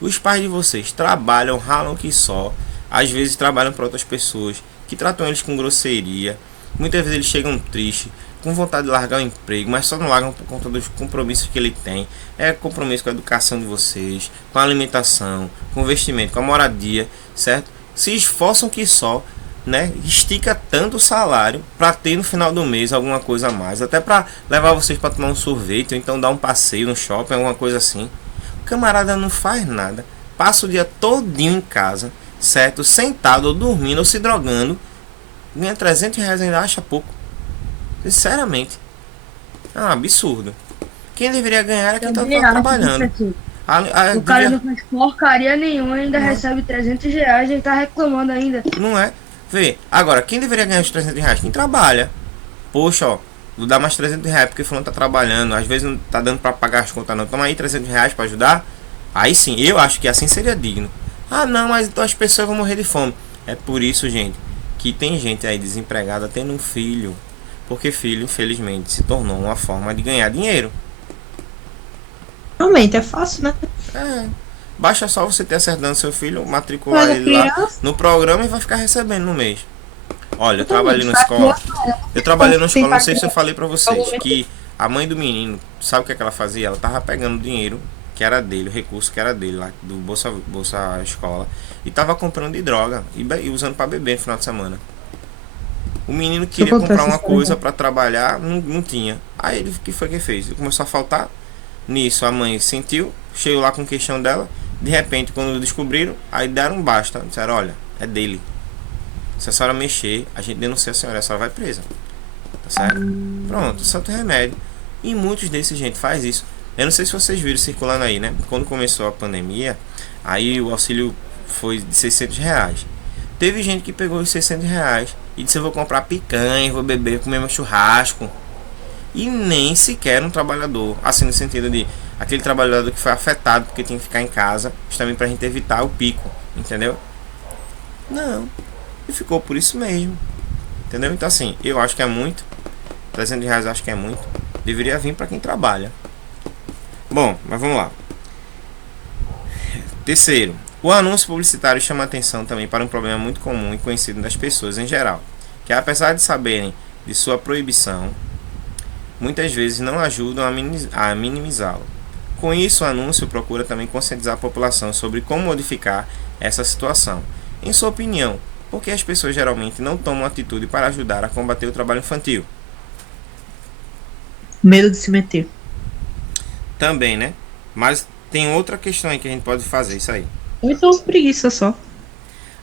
os pais de vocês trabalham, ralam que só. Às vezes trabalham para outras pessoas que tratam eles com grosseria. Muitas vezes eles chegam tristes, com vontade de largar o emprego, mas só não largam por conta dos compromissos que ele tem. É compromisso com a educação de vocês, com a alimentação, com o vestimento, com a moradia, certo? Se esforçam que só, né? Estica tanto o salário para ter no final do mês alguma coisa a mais, até para levar vocês para tomar um sorvete ou então dar um passeio no shopping, alguma coisa assim. O camarada não faz nada, passa o dia todinho em casa, certo? Sentado ou dormindo ou se drogando, ganha R$ 300 ainda acha pouco. Sinceramente, é um absurdo. Quem deveria ganhar é quem tá trabalhando. O cara não faz porcaria nenhuma, ainda recebe R$ 300 e tá reclamando ainda. Não é? Vê, agora, quem deveria ganhar os R$ 300? Quem trabalha. Poxa, ó, vou dar mais R$ 300 porque fulano tá trabalhando. Às vezes não tá dando pra pagar as contas não. Toma aí R$ 300 pra ajudar. Aí sim, eu acho que assim seria digno. Ah não, mas então as pessoas vão morrer de fome. É por isso, gente, que tem gente aí desempregada tendo um filho. Porque filho, infelizmente, se tornou uma forma de ganhar dinheiro. Realmente, é fácil, né? É. Basta só você ter acertando seu filho, matricular Mas a ele lá criança, no programa e vai ficar recebendo no mês. Olha, eu trabalhei exatamente, numa vai escola. criança, Eu trabalhei numa tem escola, não pra sei se eu criança, falei pra algum vocês, momento. que a mãe do menino, sabe o que é que ela fazia? Ela tava pegando dinheiro que era dele, o recurso que era dele lá, do Bolsa Escola, e tava comprando de droga e usando pra beber no final de semana. O menino Isso queria comprar acontece, uma isso é coisa verdade. pra trabalhar, não tinha. Aí ele, o que foi que fez? Ele começou a faltar. Nisso a mãe sentiu, chegou lá com questão dela. De repente, quando descobriram, aí deram um basta. Disseram: olha, é dele. Se a senhora mexer, a gente denuncia a senhora vai presa. Tá certo? Pronto, santo remédio. E muitos desses, gente, faz isso. Eu não sei se vocês viram circulando aí, né? Quando começou a pandemia, aí o auxílio foi de R$ 600. Teve gente que pegou os R$ 600 e disse: eu vou comprar picanha, vou beber, comer meu churrasco. E nem sequer um trabalhador, assim no sentido de aquele trabalhador que foi afetado porque tinha que ficar em casa, justamente pra gente evitar o pico, entendeu? Não, e ficou por isso mesmo, entendeu? Então assim, eu acho que é muito, R$ 300 eu acho que é muito, deveria vir pra quem trabalha. Bom, mas vamos lá. Terceiro, o anúncio publicitário chama atenção também para um problema muito comum e conhecido das pessoas em geral, que apesar de saberem de sua proibição, muitas vezes não ajudam a minimizá-lo. Com isso, o anúncio procura também conscientizar a população sobre como modificar essa situação. Em sua opinião, por que as pessoas geralmente não tomam atitude para ajudar a combater o trabalho infantil? Medo de se meter. Também, né? Mas tem outra questão aí que a gente pode fazer isso aí. Ou então preguiça só.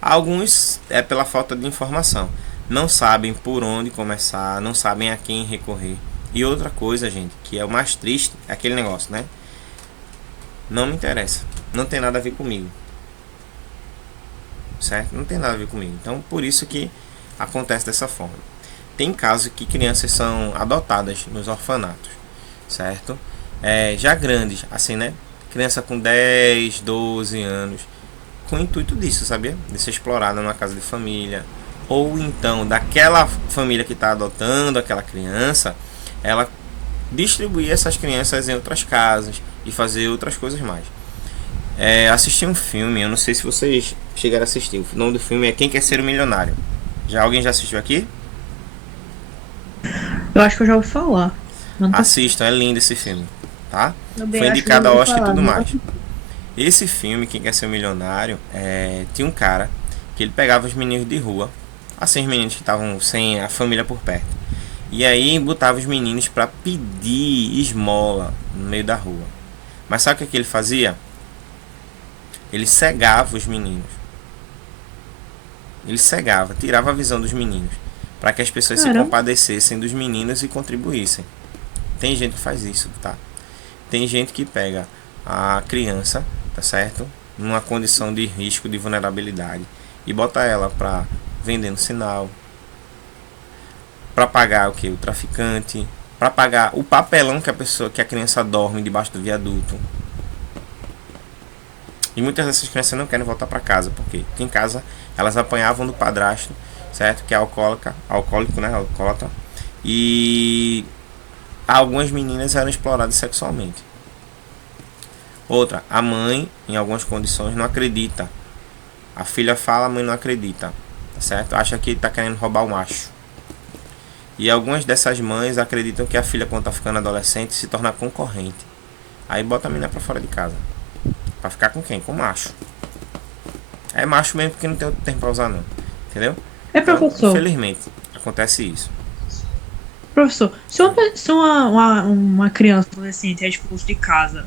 Alguns é pela falta de informação. Não sabem por onde começar, não sabem a quem recorrer. E outra coisa, gente, que é o mais triste, é aquele negócio, né? Não me interessa. Não tem nada a ver comigo. Certo? Não tem nada a ver comigo. Então, por isso que acontece dessa forma. Tem casos que crianças são adotadas nos orfanatos, certo? Já grandes, assim, né? Criança com 10, 12 anos, com o intuito disso, sabia? De ser explorada numa casa de família. Ou então, daquela família que está adotando aquela criança, ela distribuir essas crianças em outras casas e fazer outras coisas mais. Assisti um filme, eu não sei se vocês chegaram a assistir. O nome do filme é Quem Quer Ser o Milionário. Alguém já assistiu aqui? Eu acho que eu já ouvi falar. Não tô... Assistam, é lindo esse filme, tá? Também Foi acho que já indicado ao ouvi Oscar e falar, tudo nunca mais. assisti. Esse filme, Quem Quer Ser o Milionário, tinha um cara que ele pegava os meninos de rua, assim, os meninos que estavam sem a família por perto, e aí botava os meninos para pedir esmola no meio da rua. Mas sabe o que ele fazia? Ele cegava os meninos. Ele cegava, tirava a visão dos meninos, para que as pessoas se Caramba. compadecessem dos meninos e contribuíssem. Tem gente que faz isso, tá? Tem gente que pega a criança, tá certo? Numa condição de risco, de vulnerabilidade, e bota ela para vender no sinal, para pagar o que? O traficante, para pagar o papelão que a criança dorme debaixo do viaduto. E muitas dessas crianças não querem voltar para casa, porque em casa elas apanhavam do padrasto, certo? Que é alcoólico, né? Alcoólatra. E algumas meninas eram exploradas sexualmente. Outra, a mãe, em algumas condições, não acredita. A filha fala, a mãe não acredita, tá certo? Acha que está querendo roubar o macho. E algumas dessas mães acreditam que a filha, quando está ficando adolescente, se torna concorrente. Aí bota a menina para fora de casa. Pra ficar com quem? Com macho. É macho mesmo porque não tem outro tempo pra usar não. Entendeu? Então, professor. infelizmente, acontece isso. Professor, se uma criança adolescente é expulsa de casa,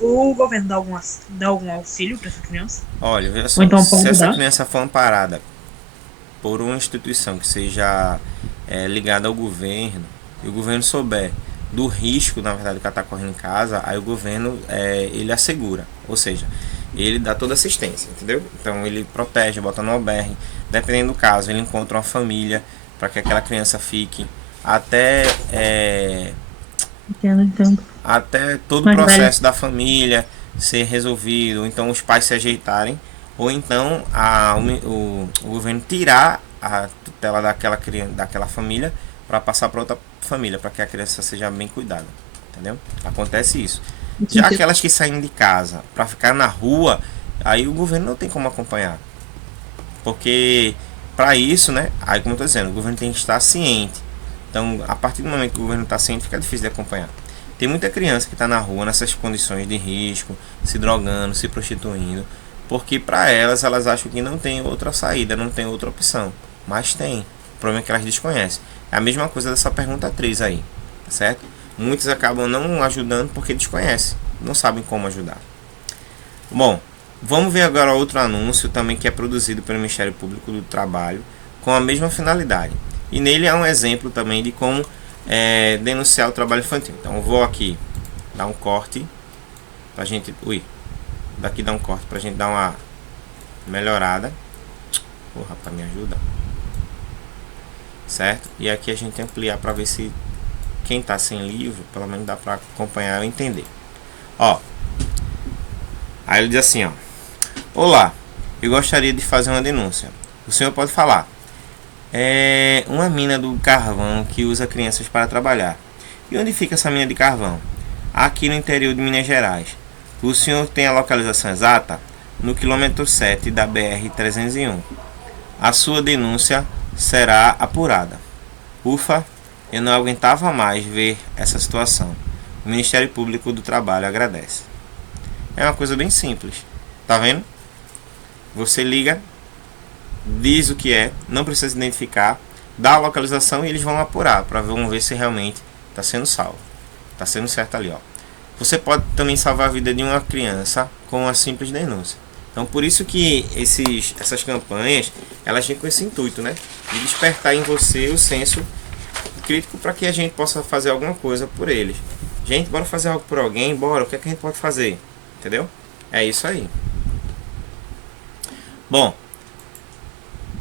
o governo dá algum auxílio para essa criança? Olha, veja Ou só, então se pode essa dar? criança for amparada por uma instituição que seja ligada ao governo, e o governo souber do risco, na verdade, que ela está correndo em casa, aí o governo ele assegura. Ou seja, ele dá toda assistência, entendeu? Então ele protege, bota no albergue. Dependendo do caso, ele encontra uma família para que aquela criança fique até Entendo. até todo o Mas, processo da família ser resolvido, ou então os pais se ajeitarem, ou então o governo tirar a tutela daquela família para passar para outra família, para que a criança seja bem cuidada, entendeu? Acontece isso. Já aquelas que saem de casa para ficar na rua, aí o governo não tem como acompanhar. Porque para isso, né? Aí como eu tô dizendo, o governo tem que estar ciente. Então, a partir do momento que o governo está ciente, fica difícil de acompanhar. Tem muita criança que está na rua nessas condições de risco, se drogando, se prostituindo, porque para elas acham que não tem outra saída, não tem outra opção. Mas tem. O problema é que elas desconhecem. É a mesma coisa dessa pergunta 3 aí, certo? Muitos acabam não ajudando porque desconhecem, não sabem como ajudar. Bom, vamos ver agora outro anúncio também que é produzido pelo Ministério Público do Trabalho com a mesma finalidade. E nele é um exemplo também de como denunciar o trabalho infantil. Então eu vou aqui dar um corte pra gente. Daqui dar um corte pra gente dar uma melhorada. Rapaz, me ajuda. Certo? E aqui a gente ampliar para ver se quem tá sem livro, pelo menos dá para acompanhar e entender. Ó. Aí ele diz assim, ó: olá, eu gostaria de fazer uma denúncia. O senhor pode falar. É uma mina do carvão que usa crianças para trabalhar. E onde fica essa mina de carvão? Aqui no interior de Minas Gerais. O senhor tem a localização exata? No quilômetro 7 da BR-301. A sua denúncia será apurada. Ufa, eu não aguentava mais ver essa situação. O Ministério Público do Trabalho agradece. É uma coisa bem simples. Tá vendo? Você liga, diz o que é, não precisa identificar, dá a localização e eles vão apurar para ver se realmente está sendo salvo. Está sendo certo ali, ó. Você pode também salvar a vida de uma criança com uma simples denúncia. Então por isso que essas campanhas, elas têm com esse intuito, né? De despertar em você o senso crítico para que a gente possa fazer alguma coisa por eles. Gente, bora fazer algo por alguém, bora, o que é que a gente pode fazer? Entendeu? É isso aí. Bom,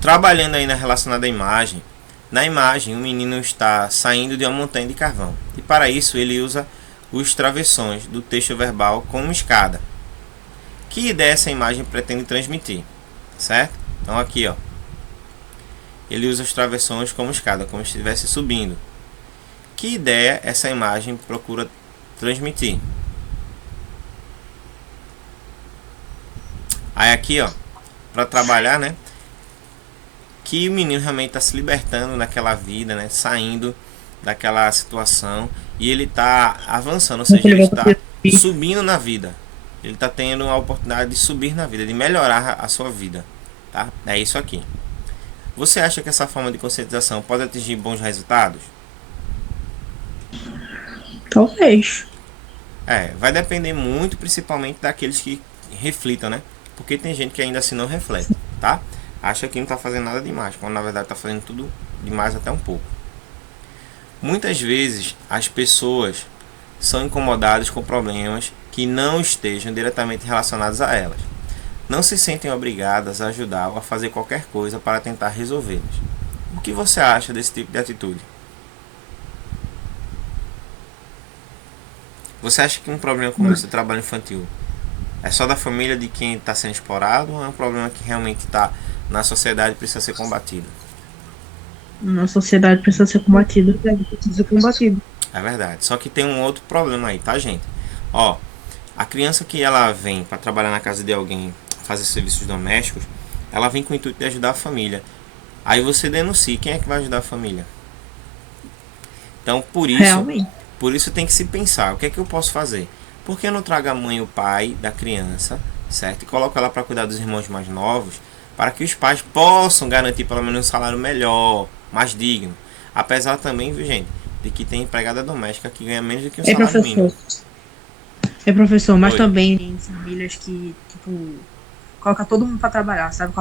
trabalhando aí na relacionada à imagem, na imagem o menino está saindo de uma montanha de carvão. E para isso ele usa os travessões do texto verbal como escada. Que ideia essa imagem pretende transmitir? Certo? Então aqui, ó. Ele usa os travessões como escada, como se estivesse subindo. Que ideia essa imagem procura transmitir? Aí aqui, ó, para trabalhar, né? Que o menino realmente está se libertando daquela vida, né? Saindo daquela situação e ele está avançando, ou seja, ele está subindo na vida. Ele está tendo a oportunidade de subir na vida, de melhorar a sua vida, tá? É isso aqui. Você acha que essa forma de conscientização pode atingir bons resultados? Talvez. Vai depender muito, principalmente daqueles que reflitam, né? Porque tem gente que ainda assim não reflete, tá? Acha que não está fazendo nada demais, quando na verdade está fazendo tudo demais até um pouco. Muitas vezes as pessoas são incomodadas com problemas que não estejam diretamente relacionados a elas. Não se sentem obrigadas a ajudar ou a fazer qualquer coisa para tentar resolvê-los. O que você acha desse tipo de atitude? Você acha que um problema como esse trabalho infantil é só da família de quem está sendo explorado ou é um problema que realmente está na sociedade e precisa ser combatido? Na sociedade precisa ser combatido. Precisa ser combatido. É verdade. Só que tem um outro problema aí, tá, gente? Ó, a criança que ela vem para trabalhar na casa de alguém, fazer serviços domésticos, ela vem com o intuito de ajudar a família. Aí você denuncia, quem é que vai ajudar a família? Então, por isso tem que se pensar, o que é que eu posso fazer? Por que eu não trago a mãe e o pai da criança, certo? E coloco ela para cuidar dos irmãos mais novos, para que os pais possam garantir pelo menos um salário melhor, mais digno. Apesar também, viu, gente, de que tem empregada doméstica que ganha menos do que um salário mínimo. Professor, mas também tem famílias que, tipo, coloca todo mundo pra trabalhar, sabe?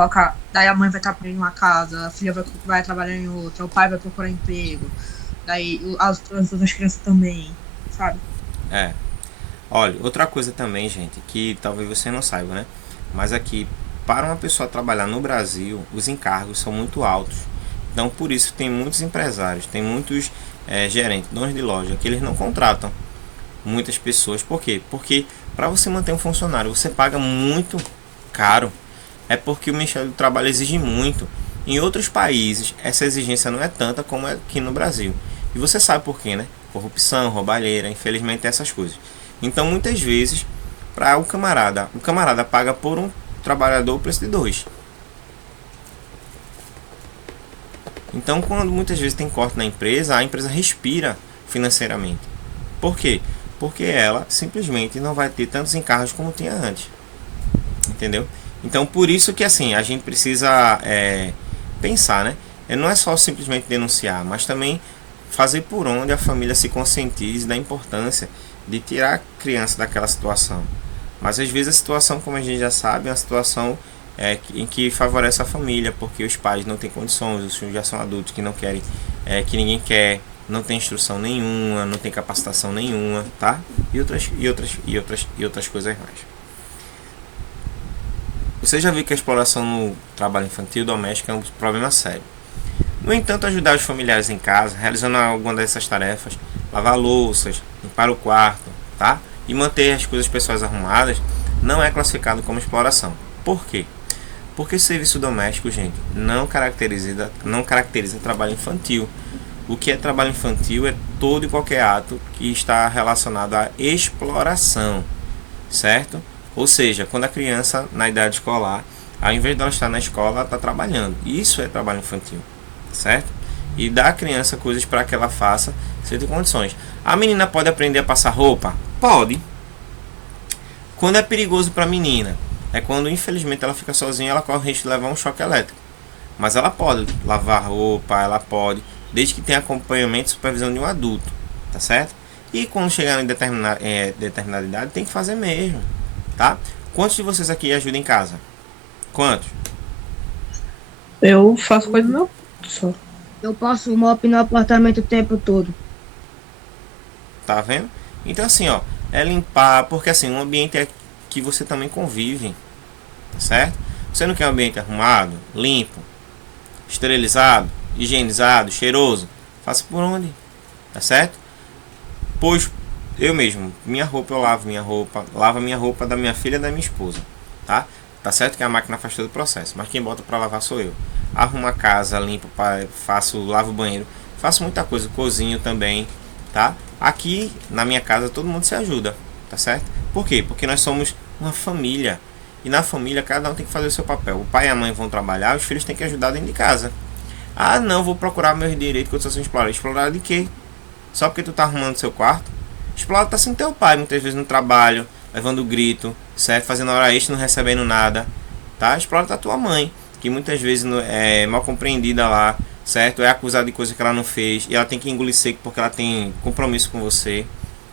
Daí a mãe vai trabalhar em uma casa, a filha vai trabalhar em outra, o pai vai procurar emprego, daí as outras crianças também, sabe? Olha, outra coisa também, gente, que talvez você não saiba, né? Mas aqui, para uma pessoa trabalhar no Brasil, os encargos são muito altos. Então, por isso, tem muitos empresários, tem muitos gerentes, donos de loja, que eles não contratam muitas pessoas. Por quê? Porque para você manter um funcionário, você paga muito caro. É porque o Ministério do Trabalho exige muito. Em outros países, essa exigência não é tanta como é aqui no Brasil. E você sabe por quê, né? Corrupção, roubalheira, infelizmente essas coisas. Então, muitas vezes, para o camarada paga por um trabalhador o preço de dois. Então, quando muitas vezes tem corte na empresa, a empresa respira financeiramente. Por quê? Porque ela simplesmente não vai ter tantos encargos como tinha antes. Entendeu? Então, por isso que assim, a gente precisa pensar, né? Não é só simplesmente denunciar, mas também fazer por onde a família se conscientize da importância de tirar a criança daquela situação. Mas às vezes a situação, como a gente já sabe, é uma situação em que favorece a família, porque os pais não têm condições, os filhos já são adultos que não querem, que ninguém quer, não tem instrução nenhuma, não tem capacitação nenhuma, tá? E outras coisas mais. Você já viu que a exploração no trabalho infantil doméstico é um problema sério. No entanto, ajudar os familiares em casa, realizando alguma dessas tarefas, lavar louças, limpar o quarto, tá? E manter as coisas pessoais arrumadas, não é classificado como exploração. Por quê? Porque o serviço doméstico, gente, não caracteriza trabalho infantil. O que é trabalho infantil é todo e qualquer ato que está relacionado à exploração, certo? Ou seja, quando a criança, na idade escolar, ao invés de ela estar na escola, ela está trabalhando. Isso é trabalho infantil, certo? E dar à criança coisas para que ela faça, sem ter condições. A menina pode aprender a passar roupa? Pode. Quando é perigoso para a menina? É quando, infelizmente, ela fica sozinha, ela corre o risco de levar um choque elétrico. Mas ela pode lavar roupa, ela pode, desde que tenha acompanhamento e supervisão de um adulto, tá certo? E quando chegar em determinada idade, tem que fazer mesmo. Tá? Quantos de vocês aqui ajudam em casa? Quantos? Eu faço coisa do meu só. Eu passo o mop no apartamento o tempo todo. Tá vendo? Então assim, ó, é limpar, porque assim, um ambiente é que você também convive, certo? Você não quer um ambiente arrumado, limpo, esterilizado, higienizado, cheiroso? Faça por onde? Tá certo? Pois eu mesmo, minha roupa eu lavo minha roupa da minha filha e da minha esposa, tá? Tá certo que a máquina faz todo o processo, mas quem bota para lavar sou eu. Arrumo a casa, limpo, lavo o banheiro, faço muita coisa, cozinho também, tá? Aqui na minha casa todo mundo se ajuda, tá certo? Por quê? Porque nós somos uma família. E na família cada um tem que fazer o seu papel. O pai e a mãe vão trabalhar, os filhos têm que ajudar dentro de casa. Ah, não, vou procurar meus direitos que eu estou sendo explorado. Explorado de quê? Só porque tu tá arrumando seu quarto? Explorado tá sem teu pai, muitas vezes no trabalho, levando grito, certo? Fazendo hora extra, não recebendo nada, tá? Explorado tá tua mãe, que muitas vezes é mal compreendida lá, certo? É acusada de coisa que ela não fez e ela tem que engolir seco porque ela tem compromisso com você.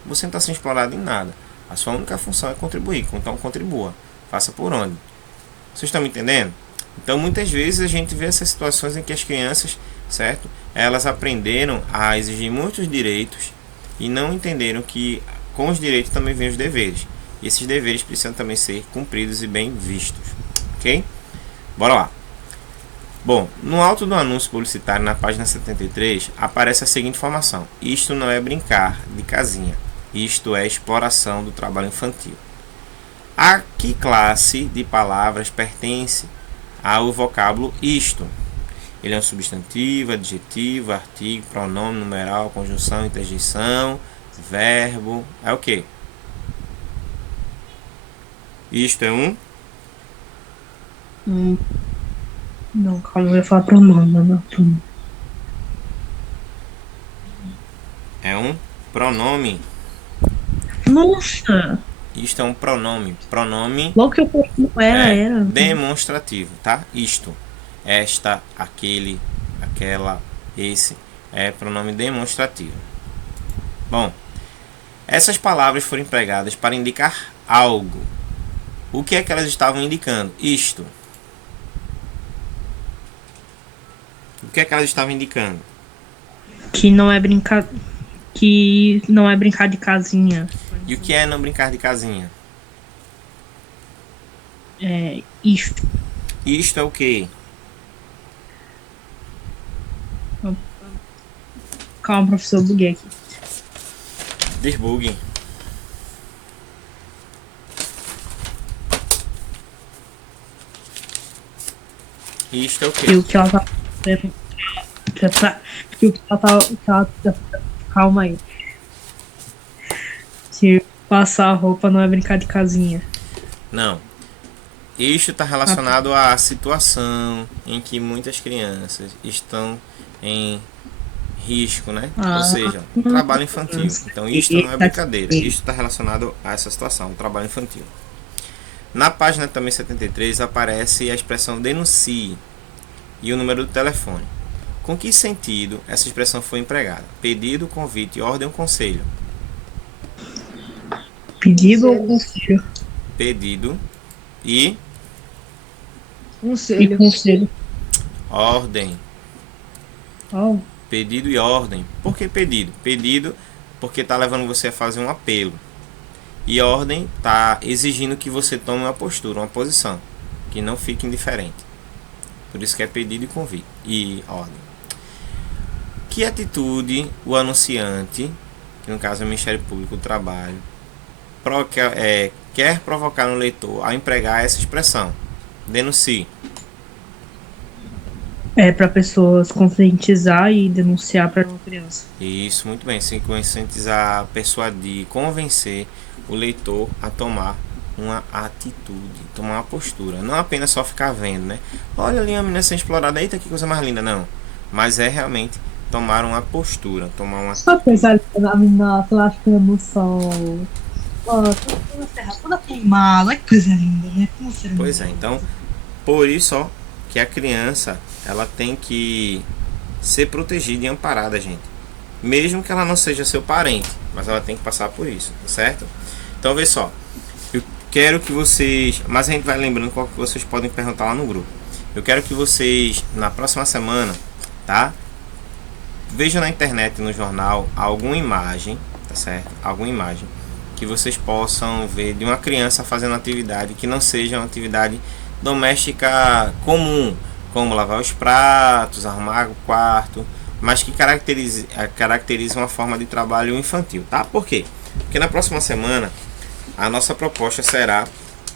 Você não está sendo explorado em nada. A sua única função é contribuir, então contribua. Faça por onde. Vocês estão me entendendo? Então muitas vezes a gente vê essas situações em que as crianças, certo? Elas aprenderam a exigir muitos direitos e não entenderam que com os direitos também vêm os deveres. E esses deveres precisam também ser cumpridos e bem vistos. Ok? Bora lá. Bom, no alto do anúncio publicitário, na página 73, aparece a seguinte informação. Isto não é brincar de casinha. Isto é exploração do trabalho infantil. A que classe de palavras pertence ao vocábulo isto? Ele é um substantivo, adjetivo, artigo, pronome, numeral, conjunção, interjeição, verbo. É o quê? Isto é um? Não, calma, eu ia falar pronome, não. É um pronome. Nossa! Isto é um pronome. Pronome Logo que eu não era. demonstrativo, tá? Isto, esta, aquele, aquela, esse é pronome demonstrativo. Bom, essas palavras foram empregadas para indicar algo. O que é que elas estavam indicando? Isto. O que é que elas estavam indicando? Que não é brincar. Que não é brincar de casinha. E o que é não brincar de casinha? É. Isto. Isto é o quê? Calma, professor, buguei aqui. Desbugue. Isto é o quê? E o que ela tá. E o que ela tá. Calma aí. Passar a roupa não é brincar de casinha. Não. Isto está relacionado à situação em que muitas crianças estão em risco, né? Ou seja, trabalho infantil. Então, isto não é brincadeira. Isto está relacionado a essa situação, o trabalho infantil. Na página também 73 aparece a expressão denuncie e o número do telefone. Com que sentido essa expressão foi empregada? Pedido, convite, ordem ou conselho? Pedido ou conselho? Pedido e Conselho. Conselho. ordem. Oh. Pedido e ordem. Por que pedido? Pedido porque está levando você a fazer um apelo. E ordem está exigindo que você tome uma postura, uma posição, que não fique indiferente. Por isso que é pedido e convite e ordem. Que atitude o anunciante, que no caso é o Ministério Público do Trabalho, quer provocar no leitor ao empregar essa expressão? Denuncie. É para pessoas conscientizar e denunciar para uma criança. Isso, muito bem. Se conscientizar, persuadir, convencer o leitor a tomar uma atitude, tomar uma postura. Não apenas só ficar vendo, né? Olha ali a menina sendo explorada, eita, que coisa mais linda, não. Mas é realmente tomar uma postura, tomar uma... Só pensar na menina lascando no sol. Ó, toda terra toda queimada. Olha que coisa linda, né? Pois é, então, por isso, ó, que a criança, ela tem que ser protegida e amparada, gente. Mesmo que ela não seja seu parente, mas ela tem que passar por isso, certo? Então, vê só. Eu quero que vocês... Mas a gente vai lembrando qual que vocês podem perguntar lá no grupo. Eu quero que vocês, na próxima semana, tá? Vejam na internet, no jornal, alguma imagem, tá certo? Alguma imagem que vocês possam ver de uma criança fazendo atividade que não seja uma atividade doméstica comum, como lavar os pratos, arrumar o quarto, mas que caracterize uma forma de trabalho infantil, tá? Por quê? Porque na próxima semana a nossa proposta será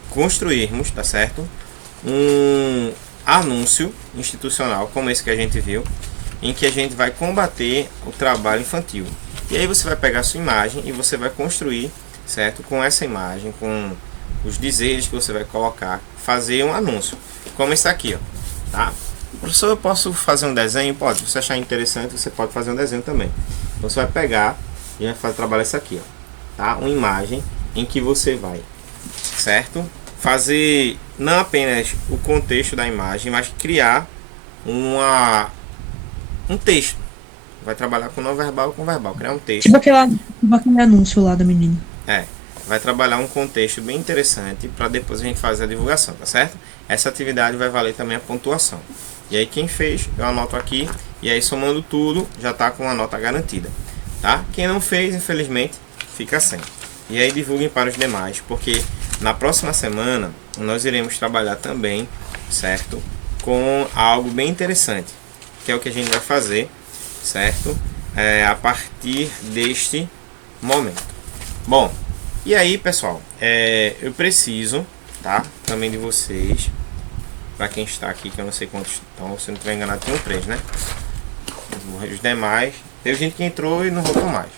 construirmos, tá certo? Um anúncio institucional como esse que a gente viu, em que a gente vai combater o trabalho infantil. E aí você vai pegar a sua imagem e você vai construir, certo? Com essa imagem, com os dizeres que você vai colocar, fazer um anúncio, como esse aqui, ó, tá? Professor, eu posso fazer um desenho? Pode. Se você achar interessante, você pode fazer um desenho também. Então você vai pegar e vai trabalhar isso aqui, ó, tá? Uma imagem em que você vai, certo? Fazer não apenas o contexto da imagem, mas criar um texto. Vai trabalhar com não verbal e com verbal, criar um texto. Tipo aquele anúncio lá da menina. Vai trabalhar um contexto bem interessante para depois a gente fazer a divulgação, tá certo? Essa atividade vai valer também a pontuação. E aí quem fez, eu anoto aqui, e aí somando tudo, já está com a nota garantida, tá? Quem não fez, infelizmente, fica sem. E aí divulguem para os demais, porque na próxima semana nós iremos trabalhar também, certo? Com algo bem interessante, que é o que a gente vai fazer, certo? A partir deste momento. Bom, e aí, pessoal, eu preciso, tá? Também de vocês, para quem está aqui, que eu não sei quantos estão, se não estiver enganado, tem 3, né? Os demais, teve gente que entrou e não voltou mais.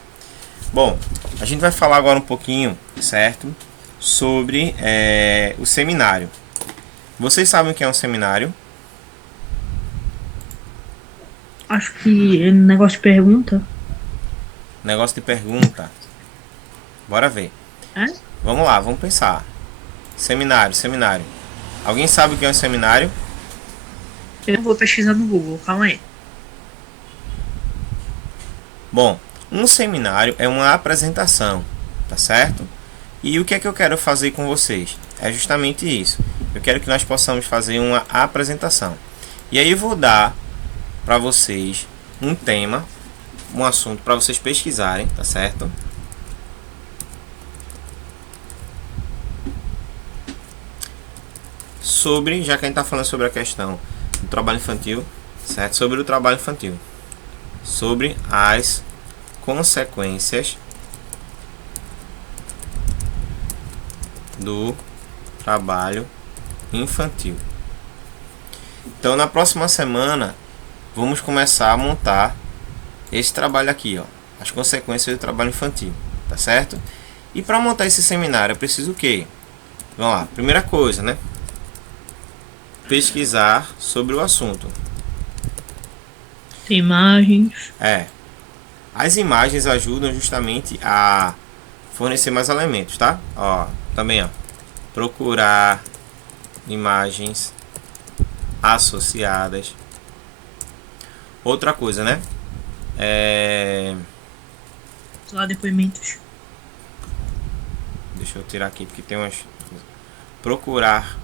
Bom, a gente vai falar agora um pouquinho, certo? Sobre o seminário. Vocês sabem o que é um seminário? Acho que é negócio de pergunta. Negócio de pergunta. Bora ver. Vamos lá, vamos pensar. Seminário. Alguém sabe o que é um seminário? Eu vou pesquisar no Google, calma aí. Bom, um seminário é uma apresentação, tá certo? E o que é que eu quero fazer com vocês? É justamente isso. Eu quero que nós possamos fazer uma apresentação. E aí eu vou dar para vocês um tema, um assunto para vocês pesquisarem, tá certo? Sobre, já que a gente está falando sobre a questão do trabalho infantil, certo? Sobre o trabalho infantil, sobre as consequências do trabalho infantil. Então, na próxima semana, vamos começar a montar esse trabalho aqui, ó, as consequências do trabalho infantil, tá certo? E para montar esse seminário eu preciso o quê? Vamos lá, primeira coisa, né? Pesquisar sobre o assunto. Tem imagens. As imagens ajudam justamente a fornecer mais elementos, tá? Ó, também, ó. Procurar imagens associadas. Outra coisa, né? Só depoimentos. Deixa eu tirar aqui porque tem umas. Procurar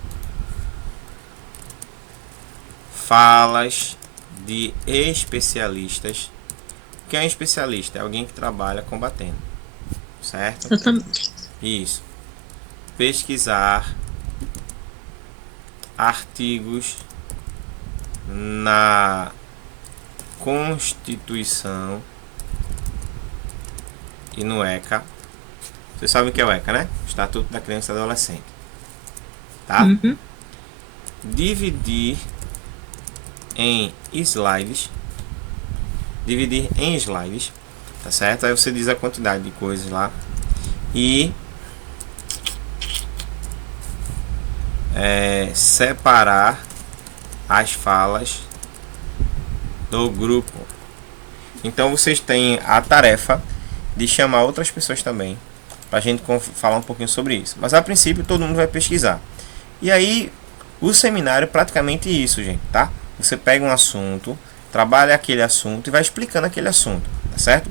falas de especialistas. O que é um especialista? É alguém que trabalha combatendo, certo? Exatamente. Isso. Pesquisar artigos na Constituição e no ECA. Vocês sabem o que é o ECA, né? Estatuto da Criança e do Adolescente. Tá? Uhum. Dividir em slides. Dividir em slides. Tá certo? Aí você diz a quantidade de coisas lá. E separar as falas do grupo. Então vocês têm a tarefa de chamar outras pessoas também para a gente falar um pouquinho sobre isso. Mas a princípio todo mundo vai pesquisar. E aí o seminário é praticamente isso, gente, tá? Você pega um assunto, trabalha aquele assunto e vai explicando aquele assunto, tá certo?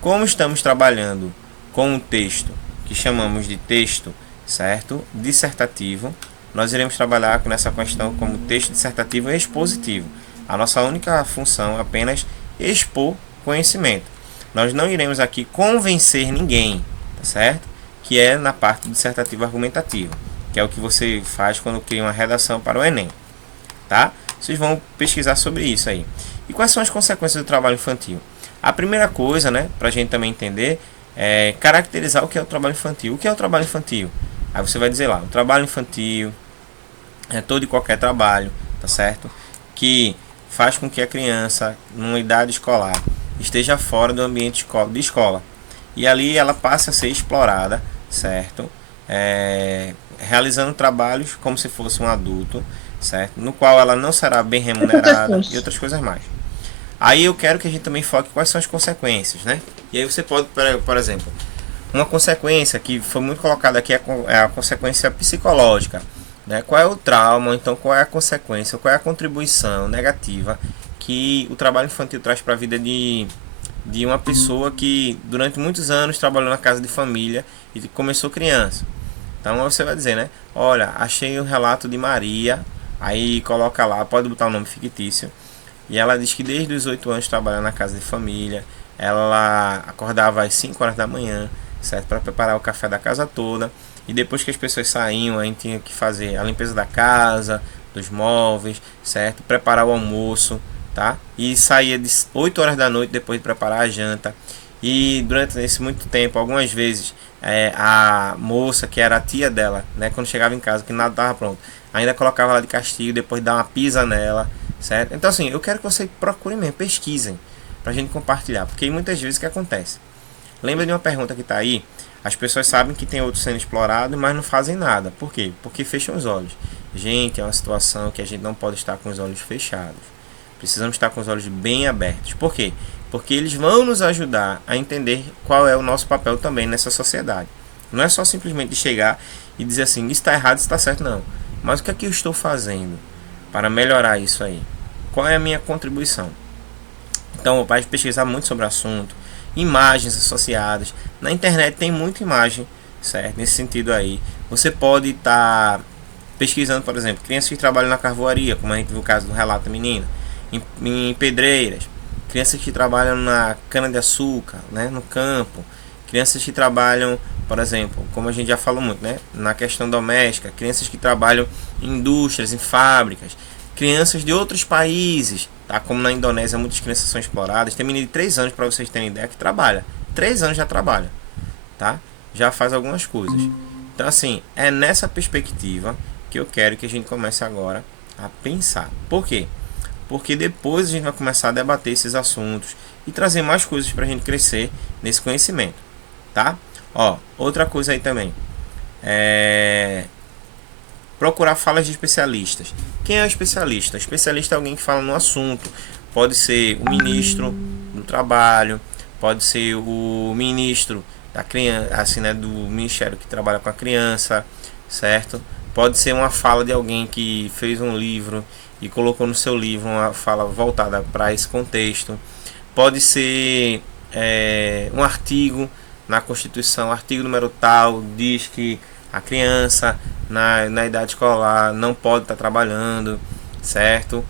Como estamos trabalhando com um texto que chamamos de texto, certo? Dissertativo, nós iremos trabalhar nessa questão como texto dissertativo e expositivo. A nossa única função é apenas expor conhecimento. Nós não iremos aqui convencer ninguém, tá certo? Que é na parte dissertativa argumentativa, que é o que você faz quando cria uma redação para o Enem, tá? Vocês vão pesquisar sobre isso aí. E quais são as consequências do trabalho infantil? A primeira coisa, né, para a gente também entender, é caracterizar o que é o trabalho infantil. O que é o trabalho infantil? Aí você vai dizer lá, o trabalho infantil é todo e qualquer trabalho, tá certo? Que faz com que a criança, numa idade escolar, esteja fora do ambiente de escola. E ali ela passe a ser explorada, certo? Realizando trabalhos como se fosse um adulto, certo? No qual ela não será bem remunerada e outras coisas mais. Aí eu quero que a gente também foque quais são as consequências, né? E aí você pode, por exemplo, uma consequência que foi muito colocada aqui é a consequência psicológica, né? Qual é o trauma, então qual é a consequência, qual é a contribuição negativa que o trabalho infantil traz para a vida de uma pessoa que durante muitos anos trabalhou na casa de família e começou criança. Então você vai dizer, né? Olha, achei o relato de Maria, aí coloca lá, pode botar um nome fictício. E ela diz que desde os 8 anos trabalha na casa de família. Ela acordava às 5 horas da manhã, certo? Para preparar o café da casa toda. E depois que as pessoas saíam, a gente tinha que fazer a limpeza da casa, dos móveis, certo? Preparar o almoço, tá? E saía de 8 horas da noite depois de preparar a janta. E durante esse muito tempo, algumas vezes, a moça, que era a tia dela, né? Quando chegava em casa, que nada estava pronto, ainda colocava ela de castigo, depois de dar uma pisa nela, certo? Então assim, eu quero que vocês procurem mesmo, pesquisem, pra gente compartilhar, porque muitas vezes o que acontece? Lembra de uma pergunta que tá aí? As pessoas sabem que tem outro sendo explorado, mas não fazem nada. Por quê? Porque fecham os olhos. Gente, é uma situação que a gente não pode estar com os olhos fechados. Precisamos estar com os olhos bem abertos. Por quê? Porque eles vão nos ajudar a entender qual é o nosso papel também nessa sociedade. Não é só simplesmente chegar e dizer assim, isso está errado, isso está certo, não. Mas o que é que eu estou fazendo para melhorar isso aí? Qual é a minha contribuição? Então, vai pesquisar muito sobre o assunto, imagens associadas. Na internet tem muita imagem, certo? Nesse sentido aí. Você pode estar pesquisando, por exemplo, crianças que trabalham na carvoaria, como a gente viu o caso do relato da menina, em pedreiras, crianças que trabalham na cana-de-açúcar, né, no campo, crianças que trabalham, por exemplo, como a gente já falou muito, né, na questão doméstica, crianças que trabalham em indústrias, em fábricas, crianças de outros países, tá? Como na Indonésia muitas crianças são exploradas. Tem menino de 3 anos, para vocês terem ideia, que trabalha. 3 anos já trabalha, tá? Já faz algumas coisas. Então assim, é nessa perspectiva que eu quero que a gente comece agora a pensar. Por quê? Porque depois a gente vai começar a debater esses assuntos e trazer mais coisas para a gente crescer nesse conhecimento, tá? Ó, outra coisa aí também. Procurar falas de especialistas. Quem é o especialista? O especialista é alguém que fala no assunto. Pode ser o ministro do trabalho, pode ser o ministro da criança, assim, né, do ministério que trabalha com a criança, certo? Pode ser uma fala de alguém que fez um livro e colocou no seu livro uma fala voltada para esse contexto. Pode ser um artigo na Constituição, artigo número tal, diz que a criança na idade escolar não pode estar trabalhando, certo?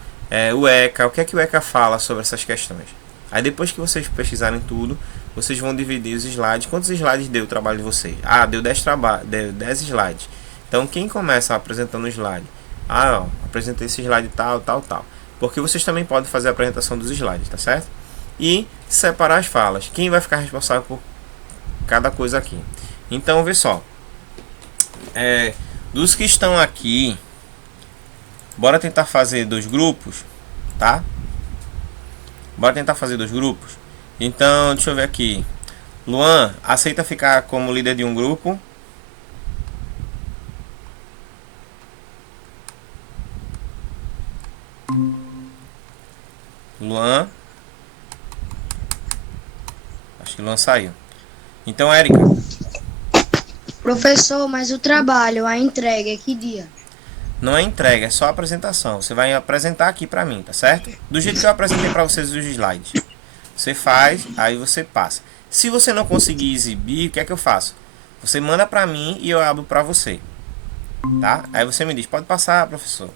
O ECA, o que é que o ECA fala sobre essas questões? Aí depois que vocês pesquisarem tudo, vocês vão dividir os slides. Quantos slides deu o trabalho de vocês? Deu 10 slides. Então quem começa apresentando o slide? Apresentei esse slide tal, tal, tal. Porque vocês também podem fazer a apresentação dos slides, tá certo? E separar as falas. Quem vai ficar responsável por cada coisa aqui? Então, vê só. Dos que estão aqui, bora tentar fazer 2 grupos, tá? Bora tentar fazer 2 grupos. Então, deixa eu ver aqui. Luan, aceita ficar como líder de um grupo? Luan. Acho que Luan saiu. Então, Érica. Professor, mas o trabalho, a entrega, é que dia? Não é entrega, é só apresentação. Você vai apresentar aqui pra mim, tá certo? Do jeito que eu apresentei pra vocês os slides. Você faz, aí você passa. Se você não conseguir exibir, o que é que eu faço? Você manda pra mim e eu abro pra você. Tá? Aí você me diz, pode passar, professor.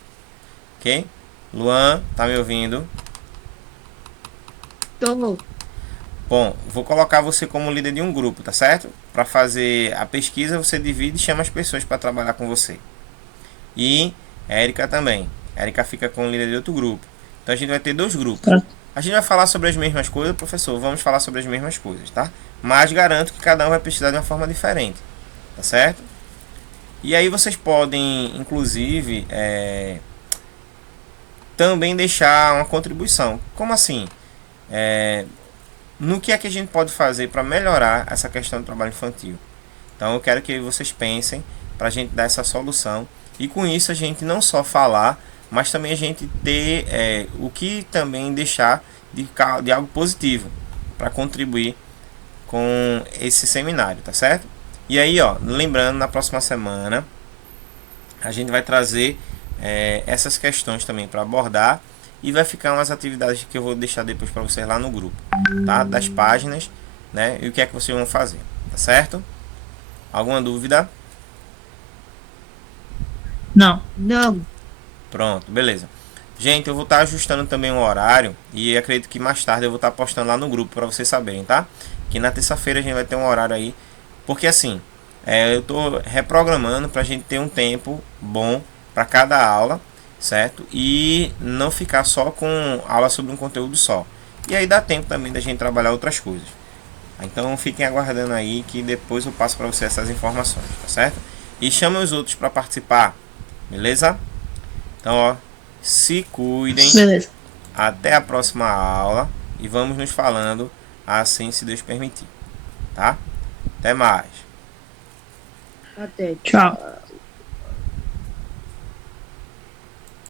Ok? Luan, tá me ouvindo? Tô. Bom, vou colocar você como líder de um grupo, tá certo? Para fazer a pesquisa, você divide e chama as pessoas para trabalhar com você. E Érica também. Érica fica como líder de outro grupo. Então a gente vai ter 2 grupos. A gente vai falar sobre as mesmas coisas, professor. Vamos falar sobre as mesmas coisas, tá? Mas garanto que cada um vai pesquisar de uma forma diferente, tá certo? E aí vocês podem, inclusive, também deixar uma contribuição. Como assim? No que é que a gente pode fazer para melhorar essa questão do trabalho infantil. Então eu quero que vocês pensem para a gente dar essa solução e com isso a gente não só falar, mas também a gente ter o que também deixar de algo positivo para contribuir com esse seminário, tá certo? E aí, lembrando, na próxima semana a gente vai trazer essas questões também para abordar. E vai ficar umas atividades que eu vou deixar depois para vocês lá no grupo, tá? Das páginas, né? E o que é que vocês vão fazer, tá certo? Alguma dúvida? Não. Não. Pronto, beleza. Gente, eu vou estar ajustando também o horário e acredito que mais tarde eu vou estar postando lá no grupo para vocês saberem, tá? Que na terça-feira a gente vai ter um horário aí, porque assim, eu tô reprogramando para a gente ter um tempo bom para cada aula, certo? E não ficar só com aula sobre um conteúdo só. E aí dá tempo também da gente trabalhar outras coisas. Então fiquem aguardando aí que depois eu passo para vocês essas informações, tá certo? E chama os outros para participar, beleza? Então, se cuidem. Beleza. Até a próxima aula e vamos nos falando assim, se Deus permitir, tá? Até mais. Até. Tchau.